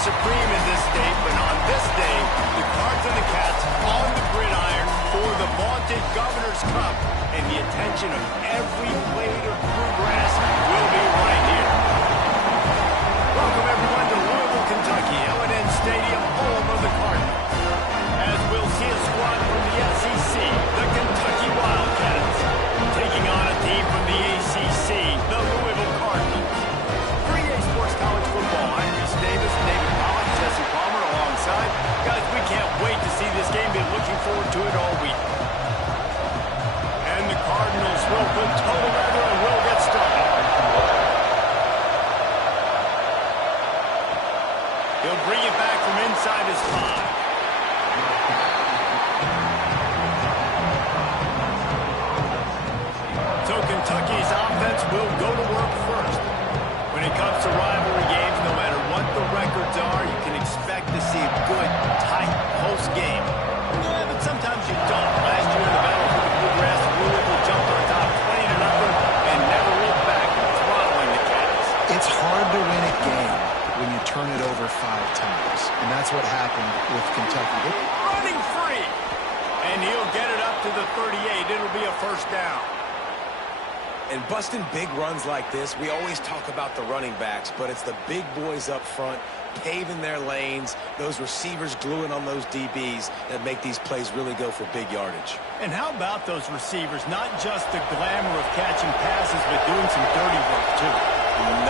supreme in this state, but on this day, the Cards and the Cats on the gridiron for the vaunted Governor's Cup, and the attention of every blade of bluegrass will be right here. Welcome everyone to Louisville, Kentucky, L&N Stadium, home of the Cardinals. As we'll see a squad from the SEC, the Kentucky Wildcats, taking on a team from the ACC, the Louisville Cardinals. For EA Sports College Football, I'm Reese Davis, David Pollock, Jesse Palmer alongside. Guys, we can't wait to see this game. Been looking forward to it all week. And the Cardinals will put toe together and will get started. He'll bring it back from inside his 5. So Kentucky's offense will go to work first. When it comes to rivalry games, no matter what the records are, you can expect to see a good, tight, close game. Yeah, but sometimes you don't. Last year in the battle for the Bluegrass, Louisville jumped on top 20-0 and never looked back, throttling the Cats. It's hard to win a game when you turn it over 5 times, and that's what happened with Kentucky. Running free, and he'll get it up to the 38. It'll be a first down. And busting big runs like this, we always talk about the running backs, but it's the big boys up front, paving their lanes, those receivers gluing on those DBs that make these plays really go for big yardage. And how about those receivers? Not just the glamour of catching passes, but doing some dirty work, too.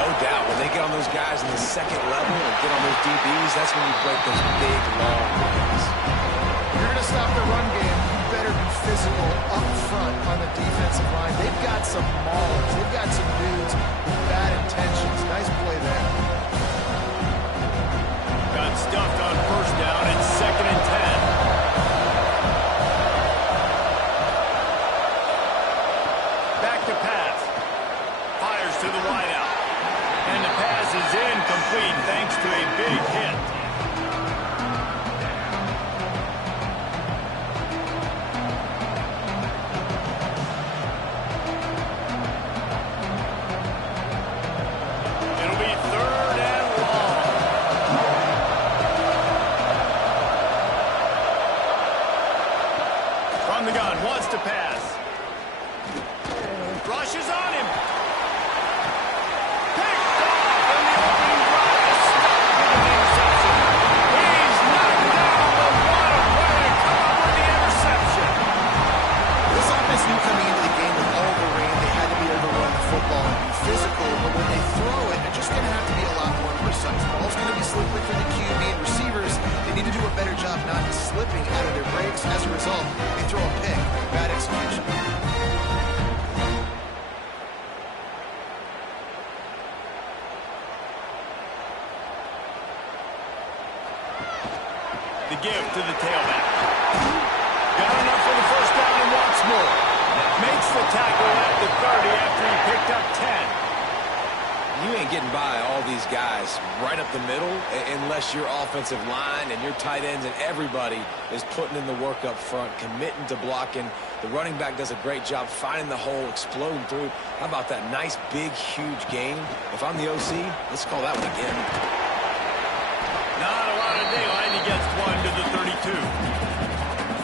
No doubt. When they get on those guys in the second level and get on those DBs, that's when you break those big, long plays. If you're going to stop the run game, you better be physical up front on the defensive line. They've got some maulers. They've got some dudes with bad intentions. Nice play there. Got stuffed on first down. It's 2nd and 10. Back to pass. Fires to the wideout. And the pass is incomplete thanks to a big hit. From the gun, wants to pass. Rushes on him. Picked off in the opening drive. Stopped with an interception. He's knocked down, but what a way to come up with the interception. This offense knew coming into the game with all the rain, they had to be able to run the football and be physical, but when they throw it, they're just going to have to be a lot more precise. The ball's going to be slippery for the QB and receivers. They need to do a better job not slipping out of their breaks. As a result, they throw a pick. Bad execution. The give to the tailback. Got enough for the first down and wants more. Makes the tackle at the 30 after he picked up 10. You ain't getting by all these guys right up the middle unless your offensive line and your tight ends and everybody is putting in the work up front, committing to blocking. The running back does a great job finding the hole, exploding through. How about that nice, big, huge game? If I'm the OC, let's call that one again. Not a lot of daylight. He gets one to the 32.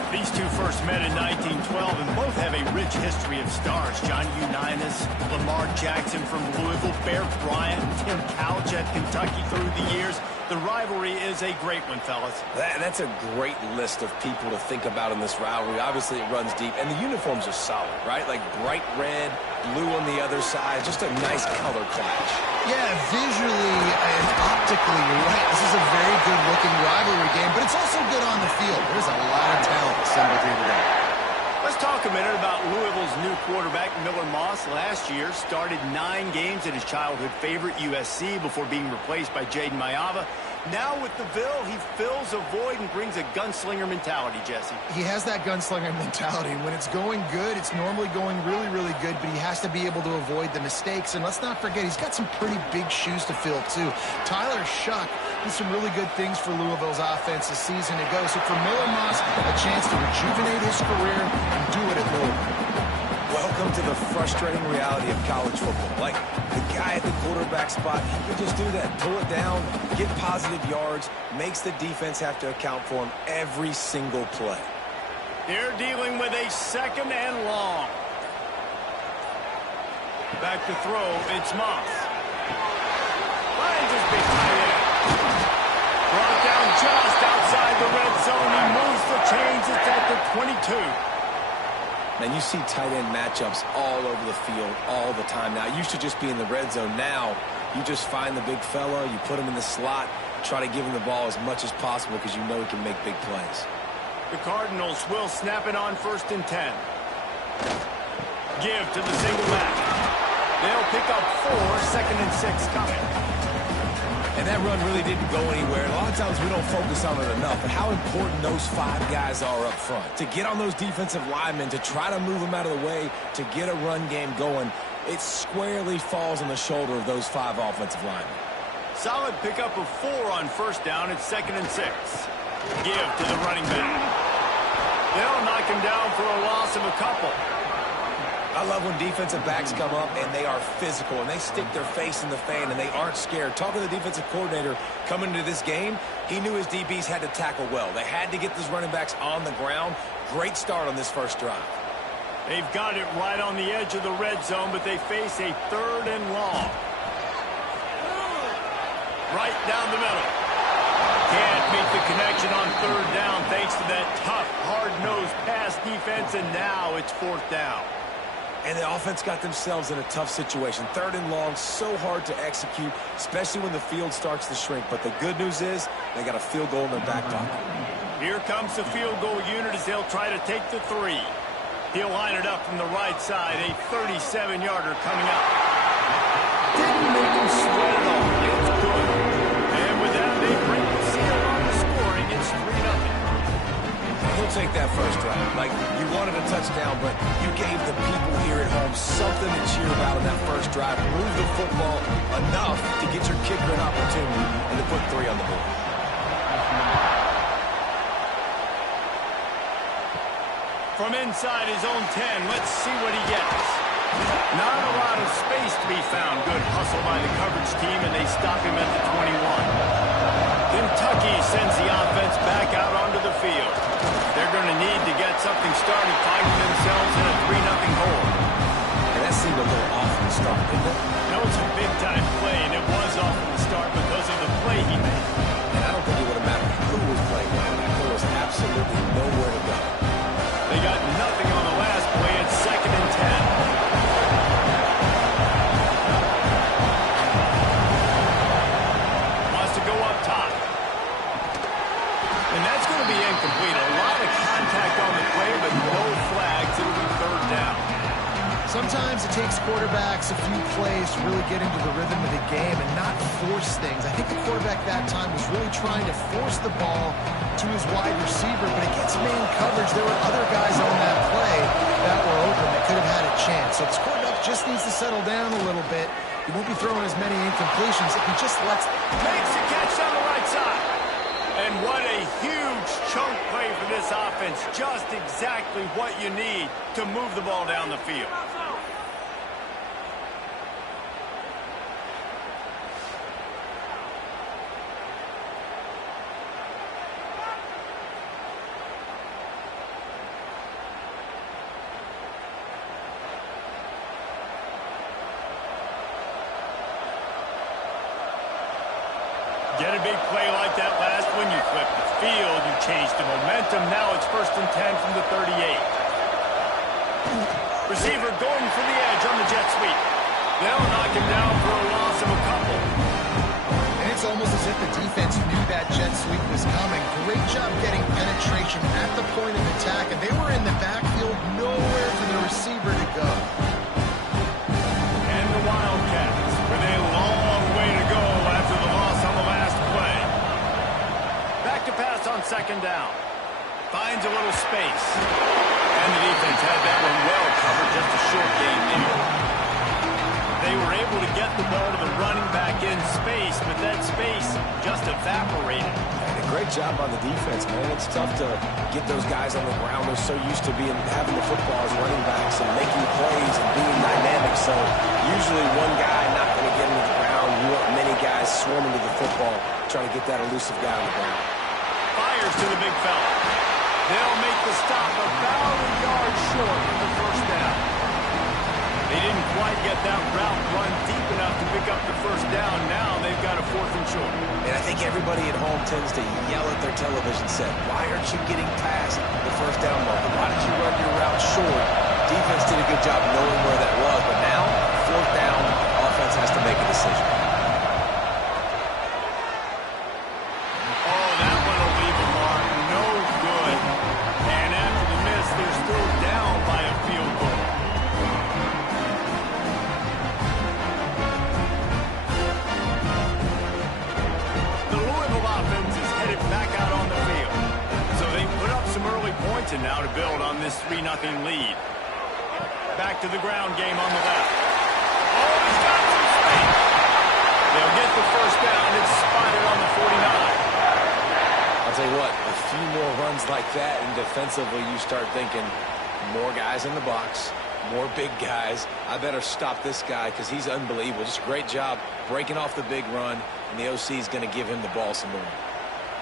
These two first met in 1912 and both have a rich history of stars. John Unitas, Lamar Jackson from Louisville, Bear Bryant, Tim Couch at Kentucky through the years. The rivalry is a great one, fellas. That's a great list of people to think about in this rivalry. Obviously, it runs deep, and the uniforms are solid, right? Like bright red, blue on the other side, just a nice color clash. Yeah, visually and optically, you're right. This is a very good-looking rivalry game, but it's also good on the field. There's a lot of talent assembled here today. Let's talk a minute about Louisville's new quarterback, Miller Moss. Last year, started 9 games at his childhood favorite, USC, before being replaced by Jaden Mayava. Now with the Ville, he fills a void and brings a gunslinger mentality, Jesse. He has that gunslinger mentality. When it's going good, it's normally going really, really good, but he has to be able to avoid the mistakes. And let's not forget, he's got some pretty big shoes to fill, too. Tyler Shuck did some really good things for Louisville's offense this season ago. So for Miller Moss, a chance to rejuvenate his career and do it at Louisville. Welcome Welcome to the frustrating reality of college football. Like, the guy at the quarterback spot, he can just do that. Pull it down, get positive yards, makes the defense have to account for him every single play. They're dealing with a second and long. Back to throw, it's Moss. Finds his big tight end. Brought down just outside the red zone. He moves the chains. It's at the 22. Man, you see tight end matchups all over the field all the time now. It used to just be in the red zone. Now, you just find the big fella, you put him in the slot, try to give him the ball as much as possible because you know he can make big plays. The Cardinals will snap it on 1st and 10. Give to the single back. They'll pick up 4, 2nd and 6 coming. And that run really didn't go anywhere. A lot of times we don't focus on it enough, but how important those 5 guys are up front. To get on those defensive linemen, to try to move them out of the way, to get a run game going, it squarely falls on the shoulder of those 5 offensive linemen. Solid pickup of 4 on 1st down. It's 2nd and 6. Give to the running back. They'll knock him down for a loss of a couple. I love when defensive backs come up and they are physical and they stick their face in the fan and they aren't scared. Talking to the defensive coordinator coming into this game, he knew his DBs had to tackle well. They had to get those running backs on the ground. Great start on this first drive. They've got it right on the edge of the red zone, but they face a 3rd and long. Right down the middle. Can't make the connection on 3rd down thanks to that tough, hard-nosed pass defense, and now it's 4th down. And the offense got themselves in a tough situation. 3rd and long, so hard to execute, especially when the field starts to shrink. But the good news is they got a field goal in their back pocket. Here comes the field goal unit as they'll try to take the 3. He'll line it up from the right side. A 37-yarder coming up. Didn't make him sweat at all. It's good. And with that, they break the seal on the scoring. It's 3-0. He'll take that first drive. Like, you wanted a touchdown, but you gave the people here at home something to cheer about in that first drive. Move the football enough to get your kicker an opportunity and to put 3 on the board. From inside his own 10, let's see what he gets. Not a lot of space to be found. Good hustle by the coverage team, and they stop him at the 21. Kentucky sends the offense back out onto the field. They're going to need to get something started, finding themselves in a 3-0 hole. And that seemed a little off from the start, didn't it? No, it's a big-time play, and it was off from the start because of the play he made. And I don't think it would have mattered who was playing well. There was absolutely nowhere to go. They got nothing on the last play. It's 2nd and 10. And that's going to be incomplete. A lot of contact on the play, but no flags. It'll be 3rd down. Sometimes it takes quarterbacks a few plays to really get into the rhythm of the game and not force things. I think the quarterback that time was really trying to force the ball to his wide receiver, but against man coverage, there were other guys on that play that were open that could have had a chance. So this quarterback just needs to settle down a little bit. He won't be throwing as many incompletions if he just lets... Makes a catch on the right side. And what a huge chunk play for this offense. Just exactly what you need to move the ball down the field. Get a big play like that last one, you flip the field, you change the momentum. Now it's 1st and 10 from the 38. Receiver going for the edge on the jet sweep. They'll knock him down for a loss of a couple. And it's almost as if the defense knew that jet sweep was coming. Great job getting penetration at the point of attack, and they were in the backfield, nowhere for the receiver to go. And the Wildcats with a long way to go after the loss on the last play. Back to pass on 2nd down. Finds a little space. And the defense had that one well covered, just a short gain there. They were able to get the ball to the running back in space, but that space just evaporated. And the Great job on the defense, man. It's tough to get those guys on the ground. They're so used to having the football as running backs and making plays and being dynamic. So usually one guy not going to get into the ground. You want many guys swarming to the football, trying to get that elusive guy on the ground. Fires to the big fella. They'll make the stop about a yard short of the first down. They didn't quite get that route run deep enough to pick up the first down. Now they've got a 4th and short. And I think everybody at home tends to yell at their television set, why aren't you getting past the first down marker? Why did you run your route short? Defense did a good job knowing where that was, but now, 4th down, offense has to make a decision. Oh, that one will leave a mark. No good. And after the miss, they're still down by a field goal. Back out on the field. So they put up some early points and now to build on this 3-0 lead. Back to the ground game on the left. Oh, he's got some space. They'll get the first down. It's spotted on the 49. I'll tell you what, a few more runs like that and defensively you start thinking more guys in the box, more big guys. I better stop this guy because he's unbelievable. Just a great job breaking off the big run, and the OC is going to give him the ball some more.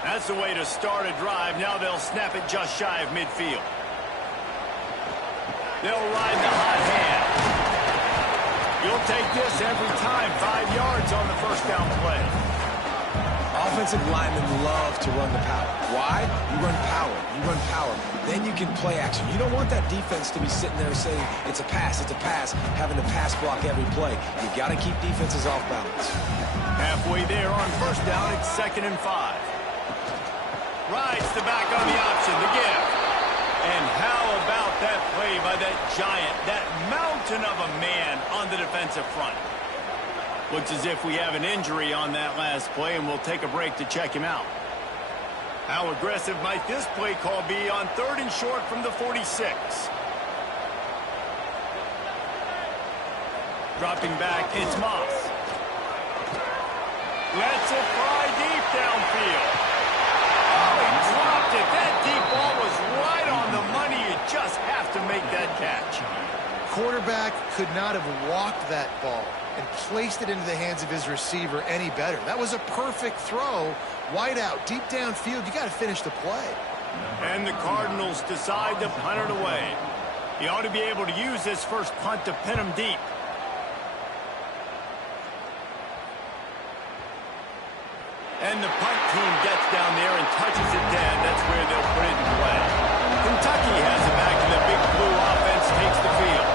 That's the way to start a drive. Now they'll snap it just shy of midfield. They'll ride the hot hand. You'll take this every time. 5 yards on the first down play. Offensive linemen love to run the power. Why? You run power. You run power. Then you can play action. You don't want that defense to be sitting there saying, it's a pass, having to pass block every play. You've got to keep defenses off balance. Halfway there on first down, it's 2nd and 5. Rides the back on the option, the give. And how about that play by that giant, that mountain of a man on the defensive front? Looks as if we have an injury on that last play, and we'll take a break to check him out. How aggressive might this play call be on 3rd and short from the 46? Dropping back, it's Moss. Lets it fly deep downfield. Oh, he dropped it. That deep ball was right on the money. You just have to make that catch. Quarterback could not have walked that ball and placed it into the hands of his receiver any better. That was a perfect throw. Wide out, deep downfield. You got to finish the play. And the Cardinals decide to punt it away. He ought to be able to use this first punt to pin him deep. And the punt team gets down there and touches it dead. That's where they'll put it in play. Kentucky has it back, and the big blue offense takes the field.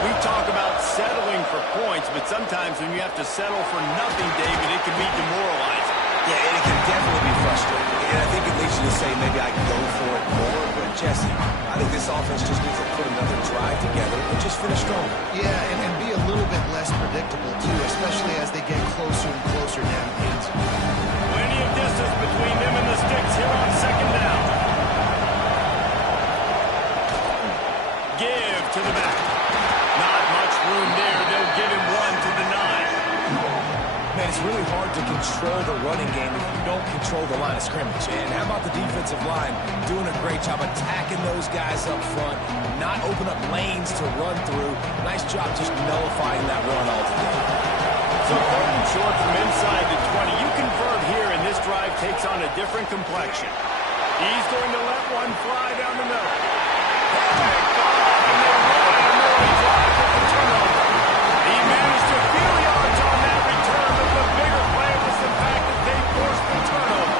We talk about settling for points, but sometimes when you have to settle for nothing, David, it can be demoralizing. Yeah, and it can definitely be frustrating. And I think it leads you to say maybe I can go for it more. But, Jesse, I think this offense just needs to put another drive together and just finish strong. Yeah, and be a little bit less predictable, too, especially as they get closer and closer downfield. Plenty of distance between them and the sticks here on 2nd down. Give to the back. Not much room there. They'll give him 1 to the 9. Man, it's really hard to control the running game if you don't control the line of scrimmage. And how about the defensive line doing a great job attacking those guys up front, not open up lanes to run through. Nice job just nullifying that run altogether. So 3rd and short from inside the 20. You convert here, and this drive takes on a different complexion. He's going to let one fly down the middle. Picked off, and they run an early drive with the turnover. He managed a few yards on that return, but the bigger play was the fact that they forced the turnover.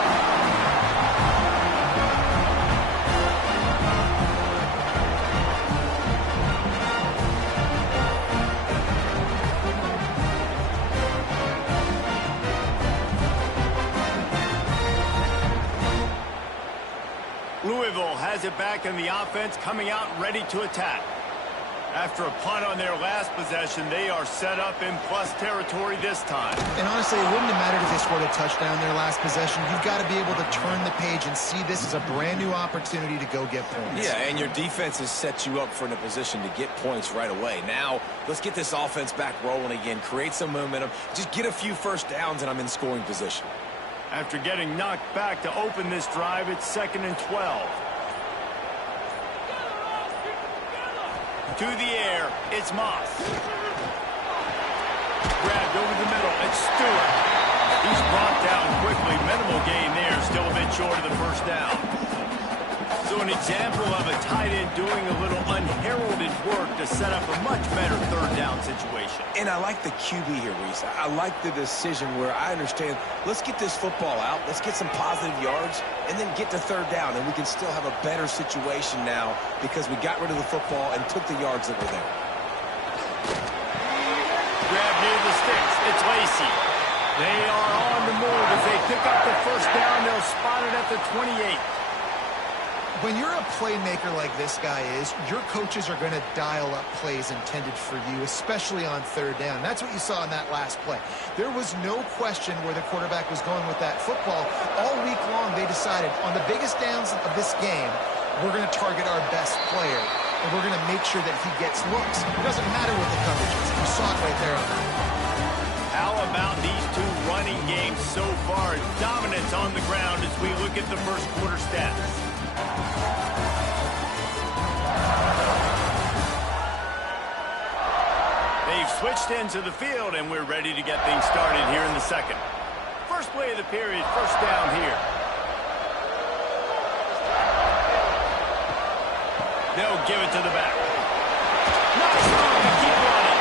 Louisville has it back in the offense, coming out ready to attack. After a punt on their last possession, they are set up in plus territory this time. And honestly, it wouldn't have mattered if they scored a touchdown their last possession. You've got to be able to turn the page and see this as a brand new opportunity to go get points. Yeah, and your defense has set you up for in a position to get points right away. Now, let's get this offense back rolling again, create some momentum, just get a few first downs, and I'm in scoring position. After getting knocked back to open this drive, it's 2nd and 12. To the air, it's Moss. Grabbed over the middle, it's Stewart. He's brought down quickly. Minimal gain there, still a bit short of the first down. So an example of a tight end doing a little unheralded work to set up a much better third down situation. And I like the QB here, Reese. I like the decision where I understand, let's get this football out, let's get some positive yards, and then get to third down, and we can still have a better situation now because we got rid of the football and took the yards that were there. Grab near the sticks. It's Lacy. They are on the move. As they pick up the first down, they'll spot it at the 28. When you're a playmaker like this guy is, your coaches are going to dial up plays intended for you, especially on third down. That's what you saw in that last play. There was no question where the quarterback was going with that football. All week long, they decided on the biggest downs of this game, we're going to target our best player, and we're going to make sure that he gets looks. It doesn't matter what the coverage is. You saw it right there on that. How about these two running games so far? Dominance on the ground as we look at the first quarter stats. They've switched into the field, and we're ready to get things started here in the second. First play of the period, first down here. They'll give it to the back. Nice move to keep running.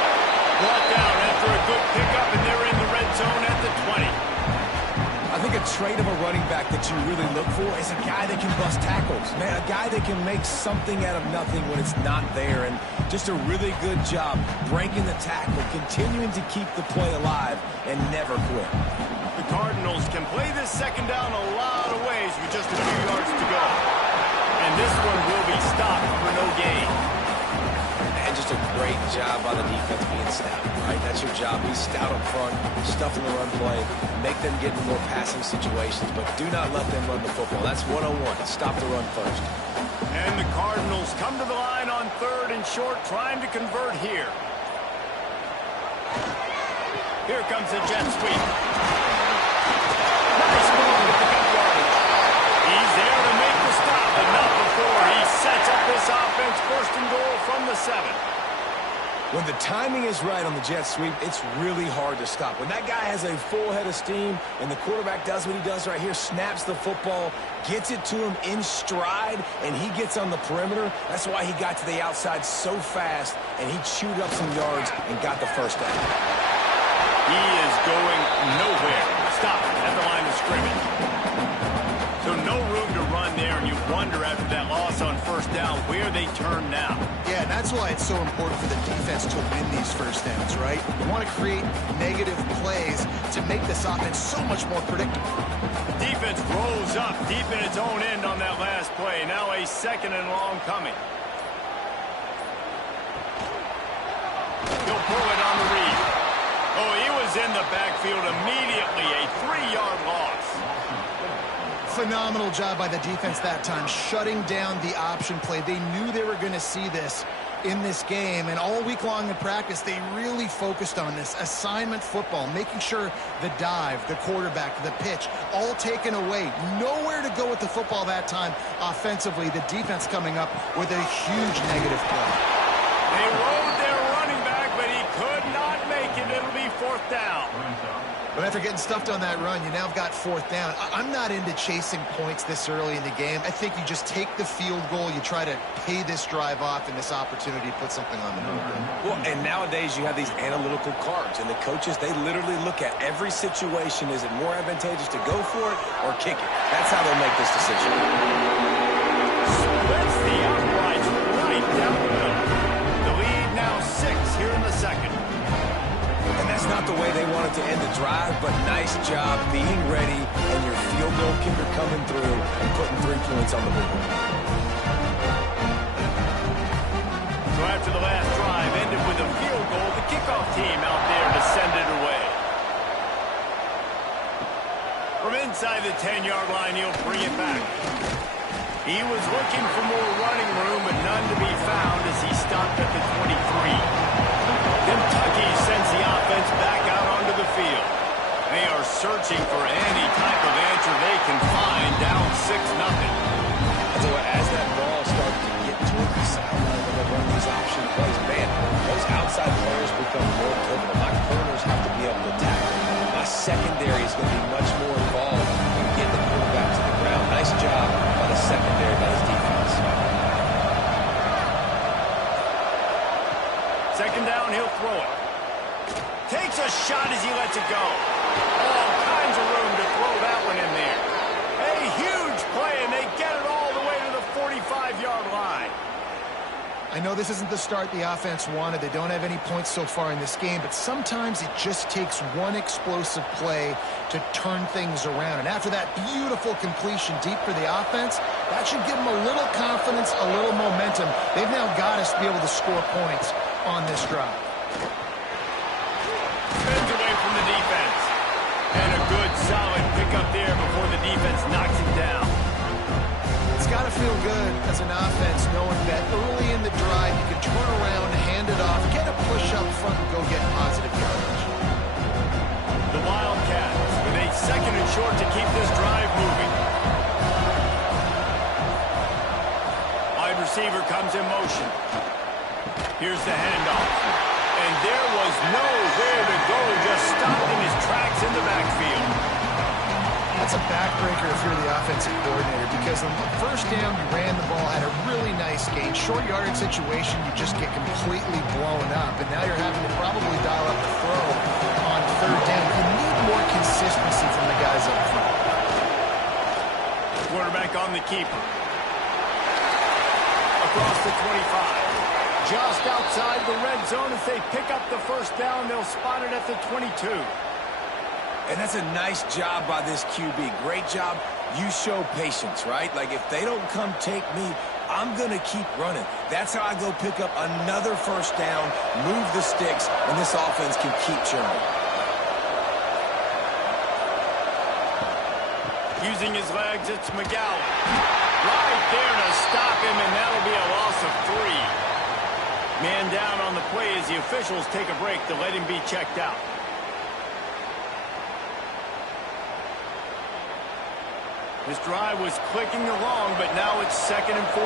Brought down after a good pickup, and they're in the red zone at the 20. I think a trait of a running back that you really look for is a guy that can bust tackles. Man, a guy that can make something out of nothing when it's not there. And just a really good job breaking the tackle, continuing to keep the play alive, and never quit. The Cardinals can play this second down a lot of ways with just a few yards to go. And this one will be stopped for no gain. And just a great job by the defense being stout, right? That's your job. Be stout up front, stuff in the run play, make them get in more passing situations, but do not let them run the football. That's 101. Stop the run first. And the Cardinals come to the line on third and short, trying to convert here. Here comes the jet sweep. Nice move to pick up yardage. He's there to make the stop, but not before. He sets up this offense first and goal from the 7. When the timing is right on the jet sweep, it's really hard to stop. When that guy has a full head of steam and the quarterback does what he does right here, snaps the football, gets it to him in stride, and he gets on the perimeter, that's why he got to the outside so fast, and he chewed up some yards and got the first down. He is going nowhere. Stop at the line of scrimmage. So no room to run there, and you wonder after that loss on first down where they turn now. Yeah, and that's why it's so important for the defense to win these first downs, right? You want to create negative plays to make this offense so much more predictable. Defense rolls up deep in its own end on that last play. Now a second and long coming. He'll pull it on the read. Oh, he was in the backfield immediately. A 3-yard loss. Phenomenal job by the defense that time, shutting down the option play. They knew they were going to see this in this game, and all week long in practice, they really focused on this assignment football, making sure the dive, the quarterback, the pitch, all taken away. Nowhere to go with the football that time offensively. The defense coming up with a huge negative play. They rode their running back, but he could not make it. It'll be fourth down. But after getting stuffed on that run, you now have got fourth down. I'm not into chasing points this early in the game. I think you just take the field goal, you try to pay this drive off, and this opportunity to put something on the board. Well, and nowadays you have these analytical cards, and the coaches, they literally look at every situation. Is it more advantageous to go for it or kick it? That's how they'll make this decision. Splits the uprights right down the middle. The lead now 6 here in the second. And that's not the way they wanted to end the drive, but nice job being ready and your field goal kicker coming through and putting 3 points on the board. So after the last drive ended with a field goal, the kickoff team out there to send it away. From inside the 10-yard line, he'll bring it back. He was looking for more running room, but none to be found as he stopped at the 23. Kentucky sends the offense back out onto the field. They are searching for any type of Second down, he'll throw it. Takes a shot as he lets it go. All kinds of room to throw that one in there. A huge play, and they get it all the way to the 45-yard line. I know this isn't the start the offense wanted. They don't have any points so far in this game, but sometimes it just takes one explosive play to turn things around. And after that beautiful completion deep for the offense, that should give them a little confidence, a little momentum. They've now got us to be able to score points on this drive. Spins away from the defense. And a good, solid pickup there before the defense knocks him down. It's got to feel good as an offense knowing that early in the drive you can turn around, hand it off, get a push up front, and go get positive yardage. The Wildcats with a second and short to keep this drive moving. Wide receiver comes in motion. Here's the handoff. And there was nowhere to go, just stopped in his tracks in the backfield. That's a backbreaker if you're the offensive coordinator, because on the first down, you ran the ball, had a really nice gain. Short yardage situation, you just get completely blown up, and now you're having to probably dial up the throw on third down. You need more consistency from the guys up front. Quarterback on the keeper. Across the 25. Just outside the red zone as they pick up the first down. They'll spot it at the 22. And that's a nice job by this QB. Great job. You show patience, right? Like, if they don't come take me, I'm going to keep running. That's how I go pick up another first down, move the sticks, and this offense can keep churning. Using his legs, it's McGowan. Right there to stop him, and that'll be a loss of 3. Man down on the play as the officials take a break to let him be checked out. This drive was clicking along, but now it's 2nd and 14.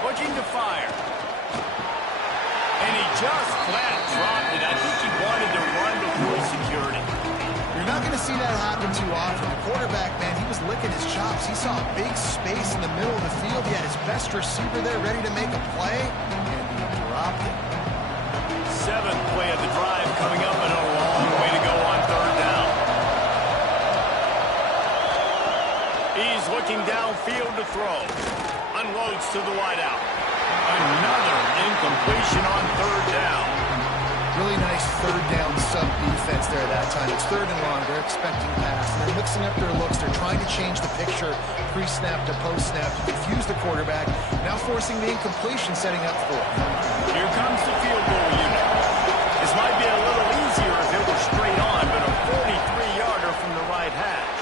Looking to fire. And he just flat dropped it. I think he wanted to run before he secured it. You're not going to see that happen too often. The quarterback, man, he was licking his chops. He saw a big space in the middle of the field. He had his best receiver there ready to make a play, and he dropped it. 7th play of the drive coming up, and a long way to go on third down. He's looking downfield to throw. Unloads to the wideout. Another incompletion on third down. Really nice third down sub-defense there that time. It's 3rd and long. They're expecting pass. They're mixing up their looks. They're trying to change the picture pre-snap to post-snap to confuse the quarterback. Now forcing the incompletion, setting up 4th. Here comes the field goal unit. This might be a little easier if it were straight on, but a 43-yarder from the right hash.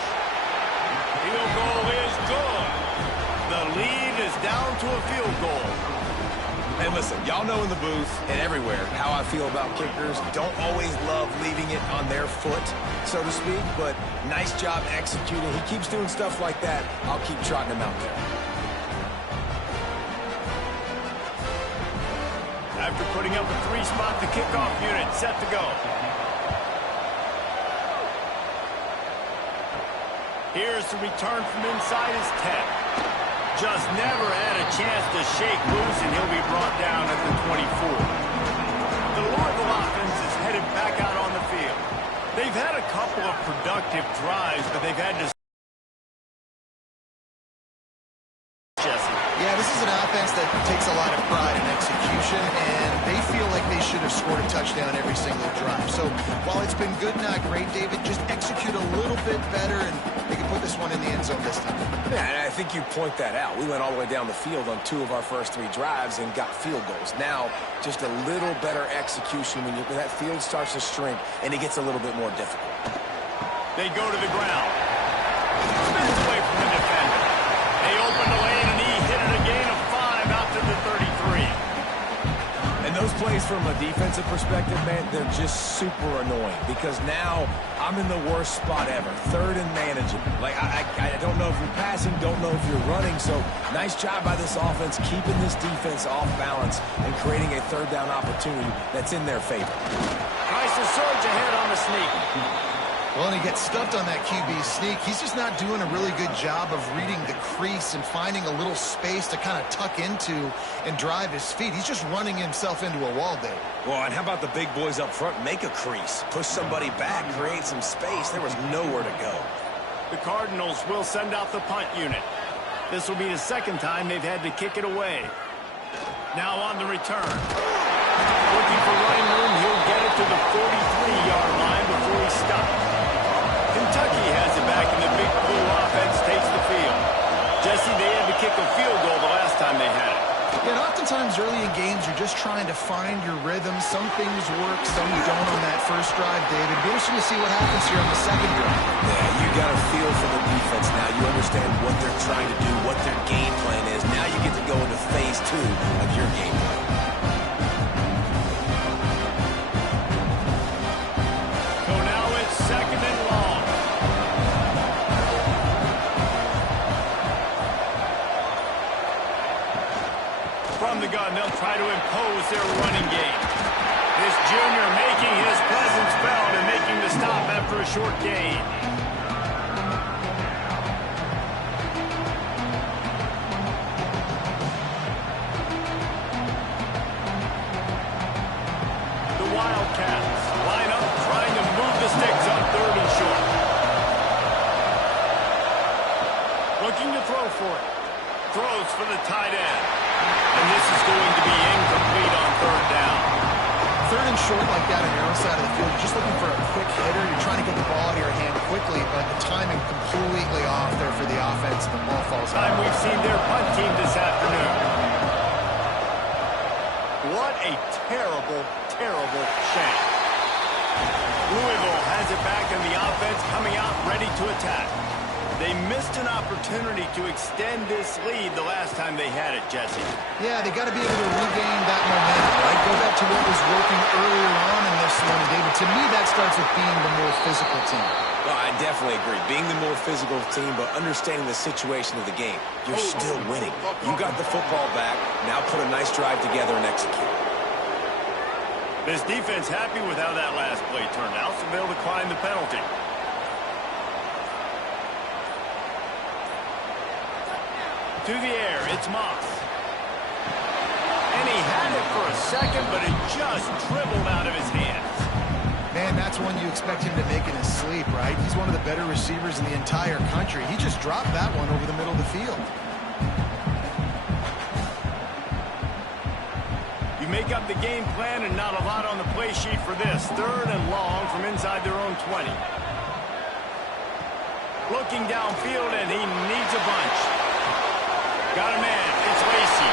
Field goal is good. The lead is down to a field goal. And listen, y'all know in the booth and everywhere how I feel about kickers. Don't always love leaving it on their foot, so to speak, but nice job executing. He keeps doing stuff like that. I'll keep trotting him out there. After putting up a 3-spot, the kickoff unit set to go. Here's the return from inside his 10. Just never had a chance to shake loose, and he'll be brought down at the 24. The Louisville offense is headed back out on the field. They've had a couple of productive drives, but they've had to... Jesse. Yeah, this is an offense that takes a lot of pride in execution, and they feel like they should have scored a touchdown every single drive. So while it's been good, not great, David, just execute a little bit better, and they can put this one in the end zone this time. Yeah, and I think you point that out. We went all the way down the field on 2 of our first 3 drives and got field goals. Now, just a little better execution when that field starts to shrink and it gets a little bit more difficult. They go to the ground. Spins away from the defender. They open the lane, and he hit it a gain of 5 out to the 33. And those plays from a defensive perspective, man, they're just super annoying because now I'm in the worst spot ever. 3rd and manageable. Like, I don't know if you're passing, don't know if you're running. So nice job by this offense keeping this defense off balance and creating a 3rd down opportunity that's in their favor. Tries to surge ahead on the sneak. Well, and he gets stuffed on that QB sneak. He's just not doing a really good job of reading the crease and finding a little space to kind of tuck into and drive his feet. He's just running himself into a wall, Dave. Well, and how about the big boys up front? Make a crease. Push somebody back. Create some space. There was nowhere to go. The Cardinals will send out the punt unit. This will be the second time they've had to kick it away. Now on the return. Looking for running room. He'll get it to the 43-yard line before he stops. Kentucky has it back, and the Big Blue offense takes the field. Jesse, they had to kick a field goal the last time they had it. Yeah, and oftentimes early in games, you're just trying to find your rhythm. Some things work, some don't on that first drive, David. It'll be interesting to see what happens here on the second drive. Yeah, you got a feel for the defense now. You understand what they're trying to do, what their game plan is. Now you get to go into phase 2 of your game plan. So now it's second and long. From the gun, they'll try to impose their running game. This junior making his presence felt and making the stop after a short gain. The Wildcats line up trying to move the sticks on third and short. Looking to throw for it. Throws for the tight end. And this is going to be incomplete on third down. Third and short like that on your own side of the field, you're just looking for a quick hitter. You're trying to get the ball out of your hand quickly, but the timing completely off there for the offense. The ball falls out. We've seen their punt team this afternoon. What a terrible, terrible shame. Louisville has it back in the offense, coming out ready to attack. They missed an opportunity to extend this lead the last time they had it, Jesse. Yeah, they got to be able to regain that momentum, right? Go back to what was working earlier on in this one, David. To me, that starts with being the more physical team. Well, I definitely agree. Being the more physical team, but understanding the situation of the game. You're still winning. You got the football back. Now put a nice drive together and execute. This defense happy with how that last play turned out, so they'll decline the penalty. To the air, it's Moss. And he had it for a second, but it just dribbled out of his hands. Man, that's one you expect him to make in his sleep, right? He's one of the better receivers in the entire country. He just dropped that one over the middle of the field. You make up the game plan and not a lot on the play sheet for this. Third and long from inside their own 20. Looking downfield, and he needs a bunch. Got a man. It's Lacey.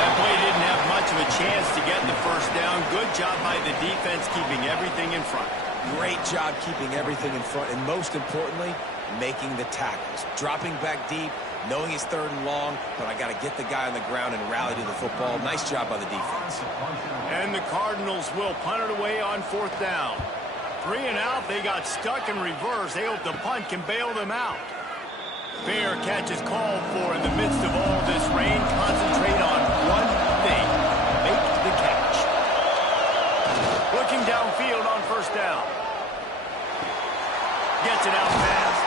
That play didn't have much of a chance to get the first down. Good job by the defense keeping everything in front. Great job keeping everything in front, and most importantly, making the tackles. Dropping back deep, knowing he's third and long, but I got to get the guy on the ground and rally to the football. Nice job by the defense. And the Cardinals will punt it away on fourth down. 3 and out. They got stuck in reverse. They hope the punt can bail them out. Fair catch is called for in the midst of all this rain. Concentrate on one thing. Make the catch. Looking downfield on first down. Gets it out fast.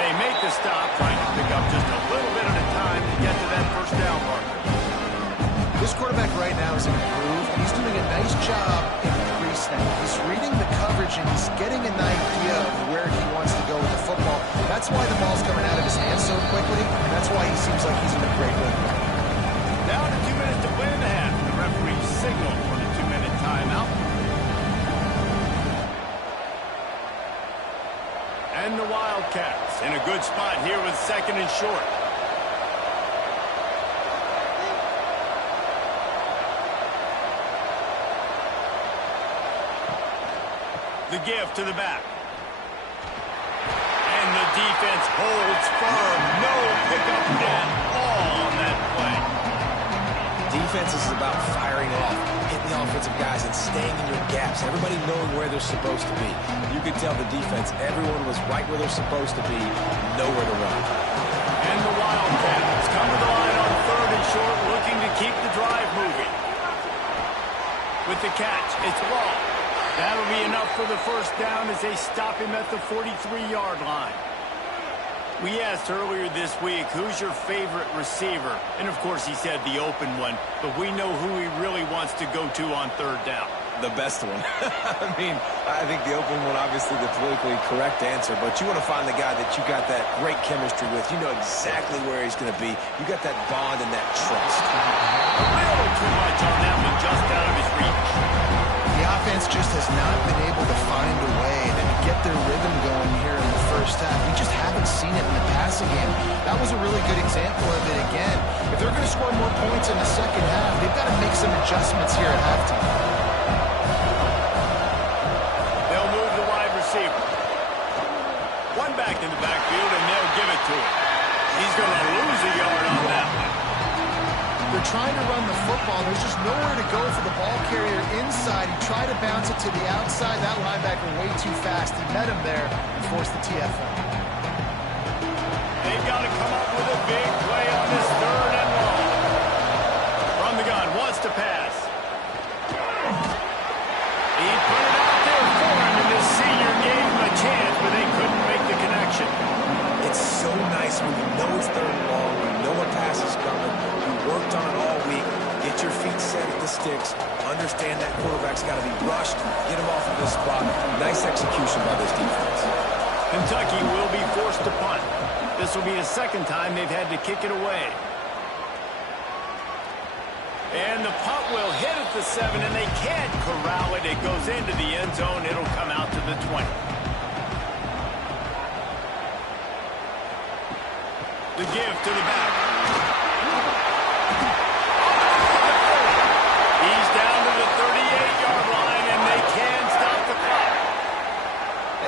They make the stop, trying to pick up just a little bit at a time to get to that first down marker. This quarterback right now is improved, and he's doing a nice job in the pre-snap. He's reading the coverage, and he's getting an idea of where he wants to go with the football. That's why the ball's coming out of his hands so quickly, and that's why he seems like he's in a great mood. Down to 2 minutes to play in the half. The referee signaled for the 2-minute timeout. And the Wildcats in a good spot here with second and short. The give to the back. And the defense holds firm. No pickup at all on that play. Defense is about firing off, hitting the offensive guys, and staying in your gaps. Everybody knowing where they're supposed to be. You could tell the defense, everyone was right where they're supposed to be, nowhere to run. And the Wildcats come to the line on third and short, looking to keep the drive moving. With the catch, it's Long. That'll be enough for the first down as they stop him at the 43-yard line. We asked earlier this week, who's your favorite receiver? And, of course, he said the open one, but we know who he really wants to go to on third down. The best one. I mean, I think the open one, obviously the politically correct answer, but you want to find the guy that you got that great chemistry with. You know exactly where he's going to be. You got that bond and that trust. A little too much on that one, just out of his reach. The offense just has not been able to find a way to get their rhythm going here in the first half. We just haven't seen it in the passing game. That was a really good example of it again. If they're going to score more points in the second half, they've got to make some adjustments here at halftime. One back in the backfield, and they'll give it to him. He's going to lose a yard on that one. They're trying to run the football. There's just nowhere to go for the ball carrier inside. He tried to bounce it to the outside. That linebacker way too fast. He met him there and forced the TFL. They've got to come up with a big play on this third and long. From the gun, wants to pass. He put it out there for him, and this senior gave him a chance, but they couldn't make the connection. It's so nice when you know it's third and long, you know a pass is coming, you worked on it all week, get your feet set at the sticks, understand that quarterback's got to be rushed, get him off of this spot. Nice execution by this defense. Kentucky will be forced to punt. This will be the second time they've had to kick it away. And the punt will hit at the 7, and they can't corral it. It goes into the end zone. It'll come out to the 20. The give to the back. He's down to the 38-yard line, and they can stop the clock.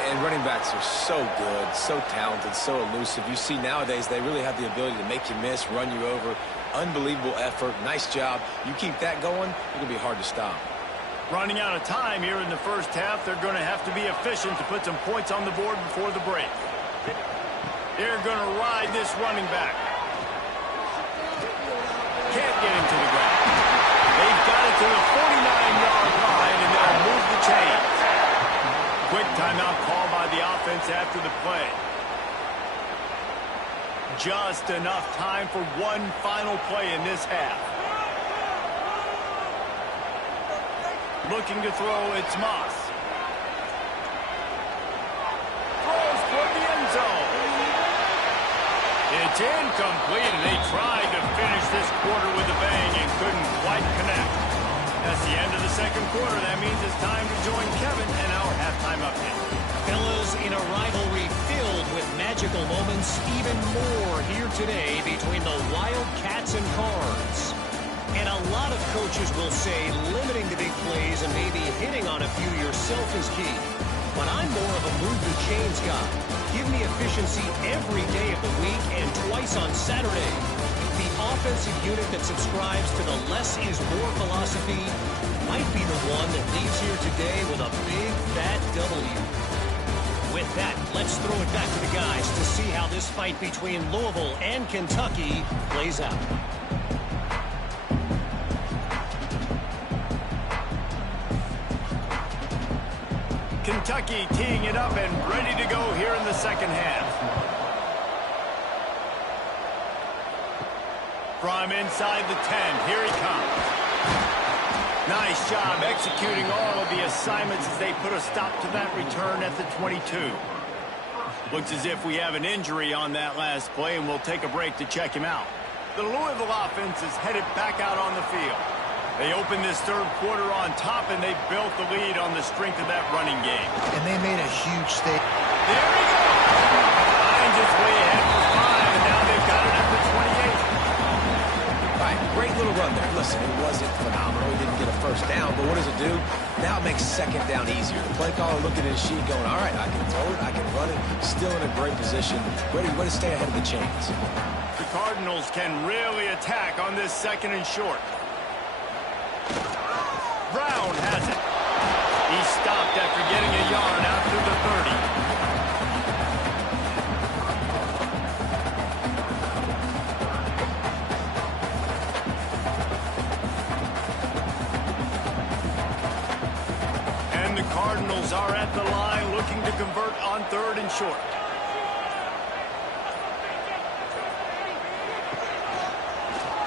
And running backs are so good, so talented, so elusive. You see nowadays they really have the ability to make you miss, run you over. Unbelievable effort. Nice job. You keep that going, it's going to be hard to stop. Running out of time here in the first half. They're going to have to be efficient to put some points on the board before the break. They're going to ride this running back. Can't get him to the ground. They've got it to the 49-yard line, and they'll move the chains. Quick timeout call by the offense after the play. Just enough time for one final play in this half. Looking to throw, it's Moss. Throws toward the end zone. It's incomplete, and they tried to finish this quarter with a bang and couldn't quite connect. That's the end of the second quarter. That means it's time to join Kevin and our halftime update. Fellas, in a rivalry filled with magical moments, even more here today between the Wildcats and Cards. And a lot of coaches will say limiting the big plays and maybe hitting on a few yourself is key. But I'm more of a move the chains guy. Give me efficiency every day of the week and twice on Saturday. The offensive unit that subscribes to the less is more philosophy might be the one that leaves here today with a big fat W. With that, let's throw it back to the guys to see how this fight between Louisville and Kentucky plays out. Kentucky teeing it up and ready to go here in the second half. From inside the 10, here he comes. Nice job executing all of the assignments as they put a stop to that return at the 22. Looks as if we have an injury on that last play, and we'll take a break to check him out. The Louisville offense is headed back out on the field. They opened this third quarter on top, and they built the lead on the strength of that running game. And they made a huge statement. There he goes! Lions is way ahead for 5, and now they've got it at the 28. All right, great little run there. Listen, it wasn't phenomenal. He didn't get a first down, but what does it do? Now it makes second down easier. The play caller looking at his sheet going, all right, I can throw it, I can run it. Still in a great position. Ready to stay ahead of the chains. The Cardinals can really attack on this second and short. Brown has it. He stopped after getting a yard out to the 30. And the Cardinals are at the line looking to convert on 3rd and short.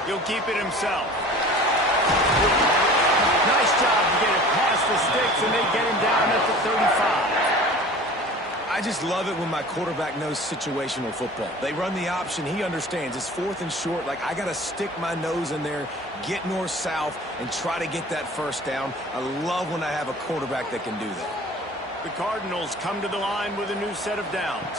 He'll keep it himself. Nice job to get it past the sticks, and they get him down at the 35. I just love it when my quarterback knows situational football. They run the option. He understands. It's 4th and short. Like, I got to stick my nose in there, get north-south, and try to get that first down. I love when I have a quarterback that can do that. The Cardinals come to the line with a new set of downs.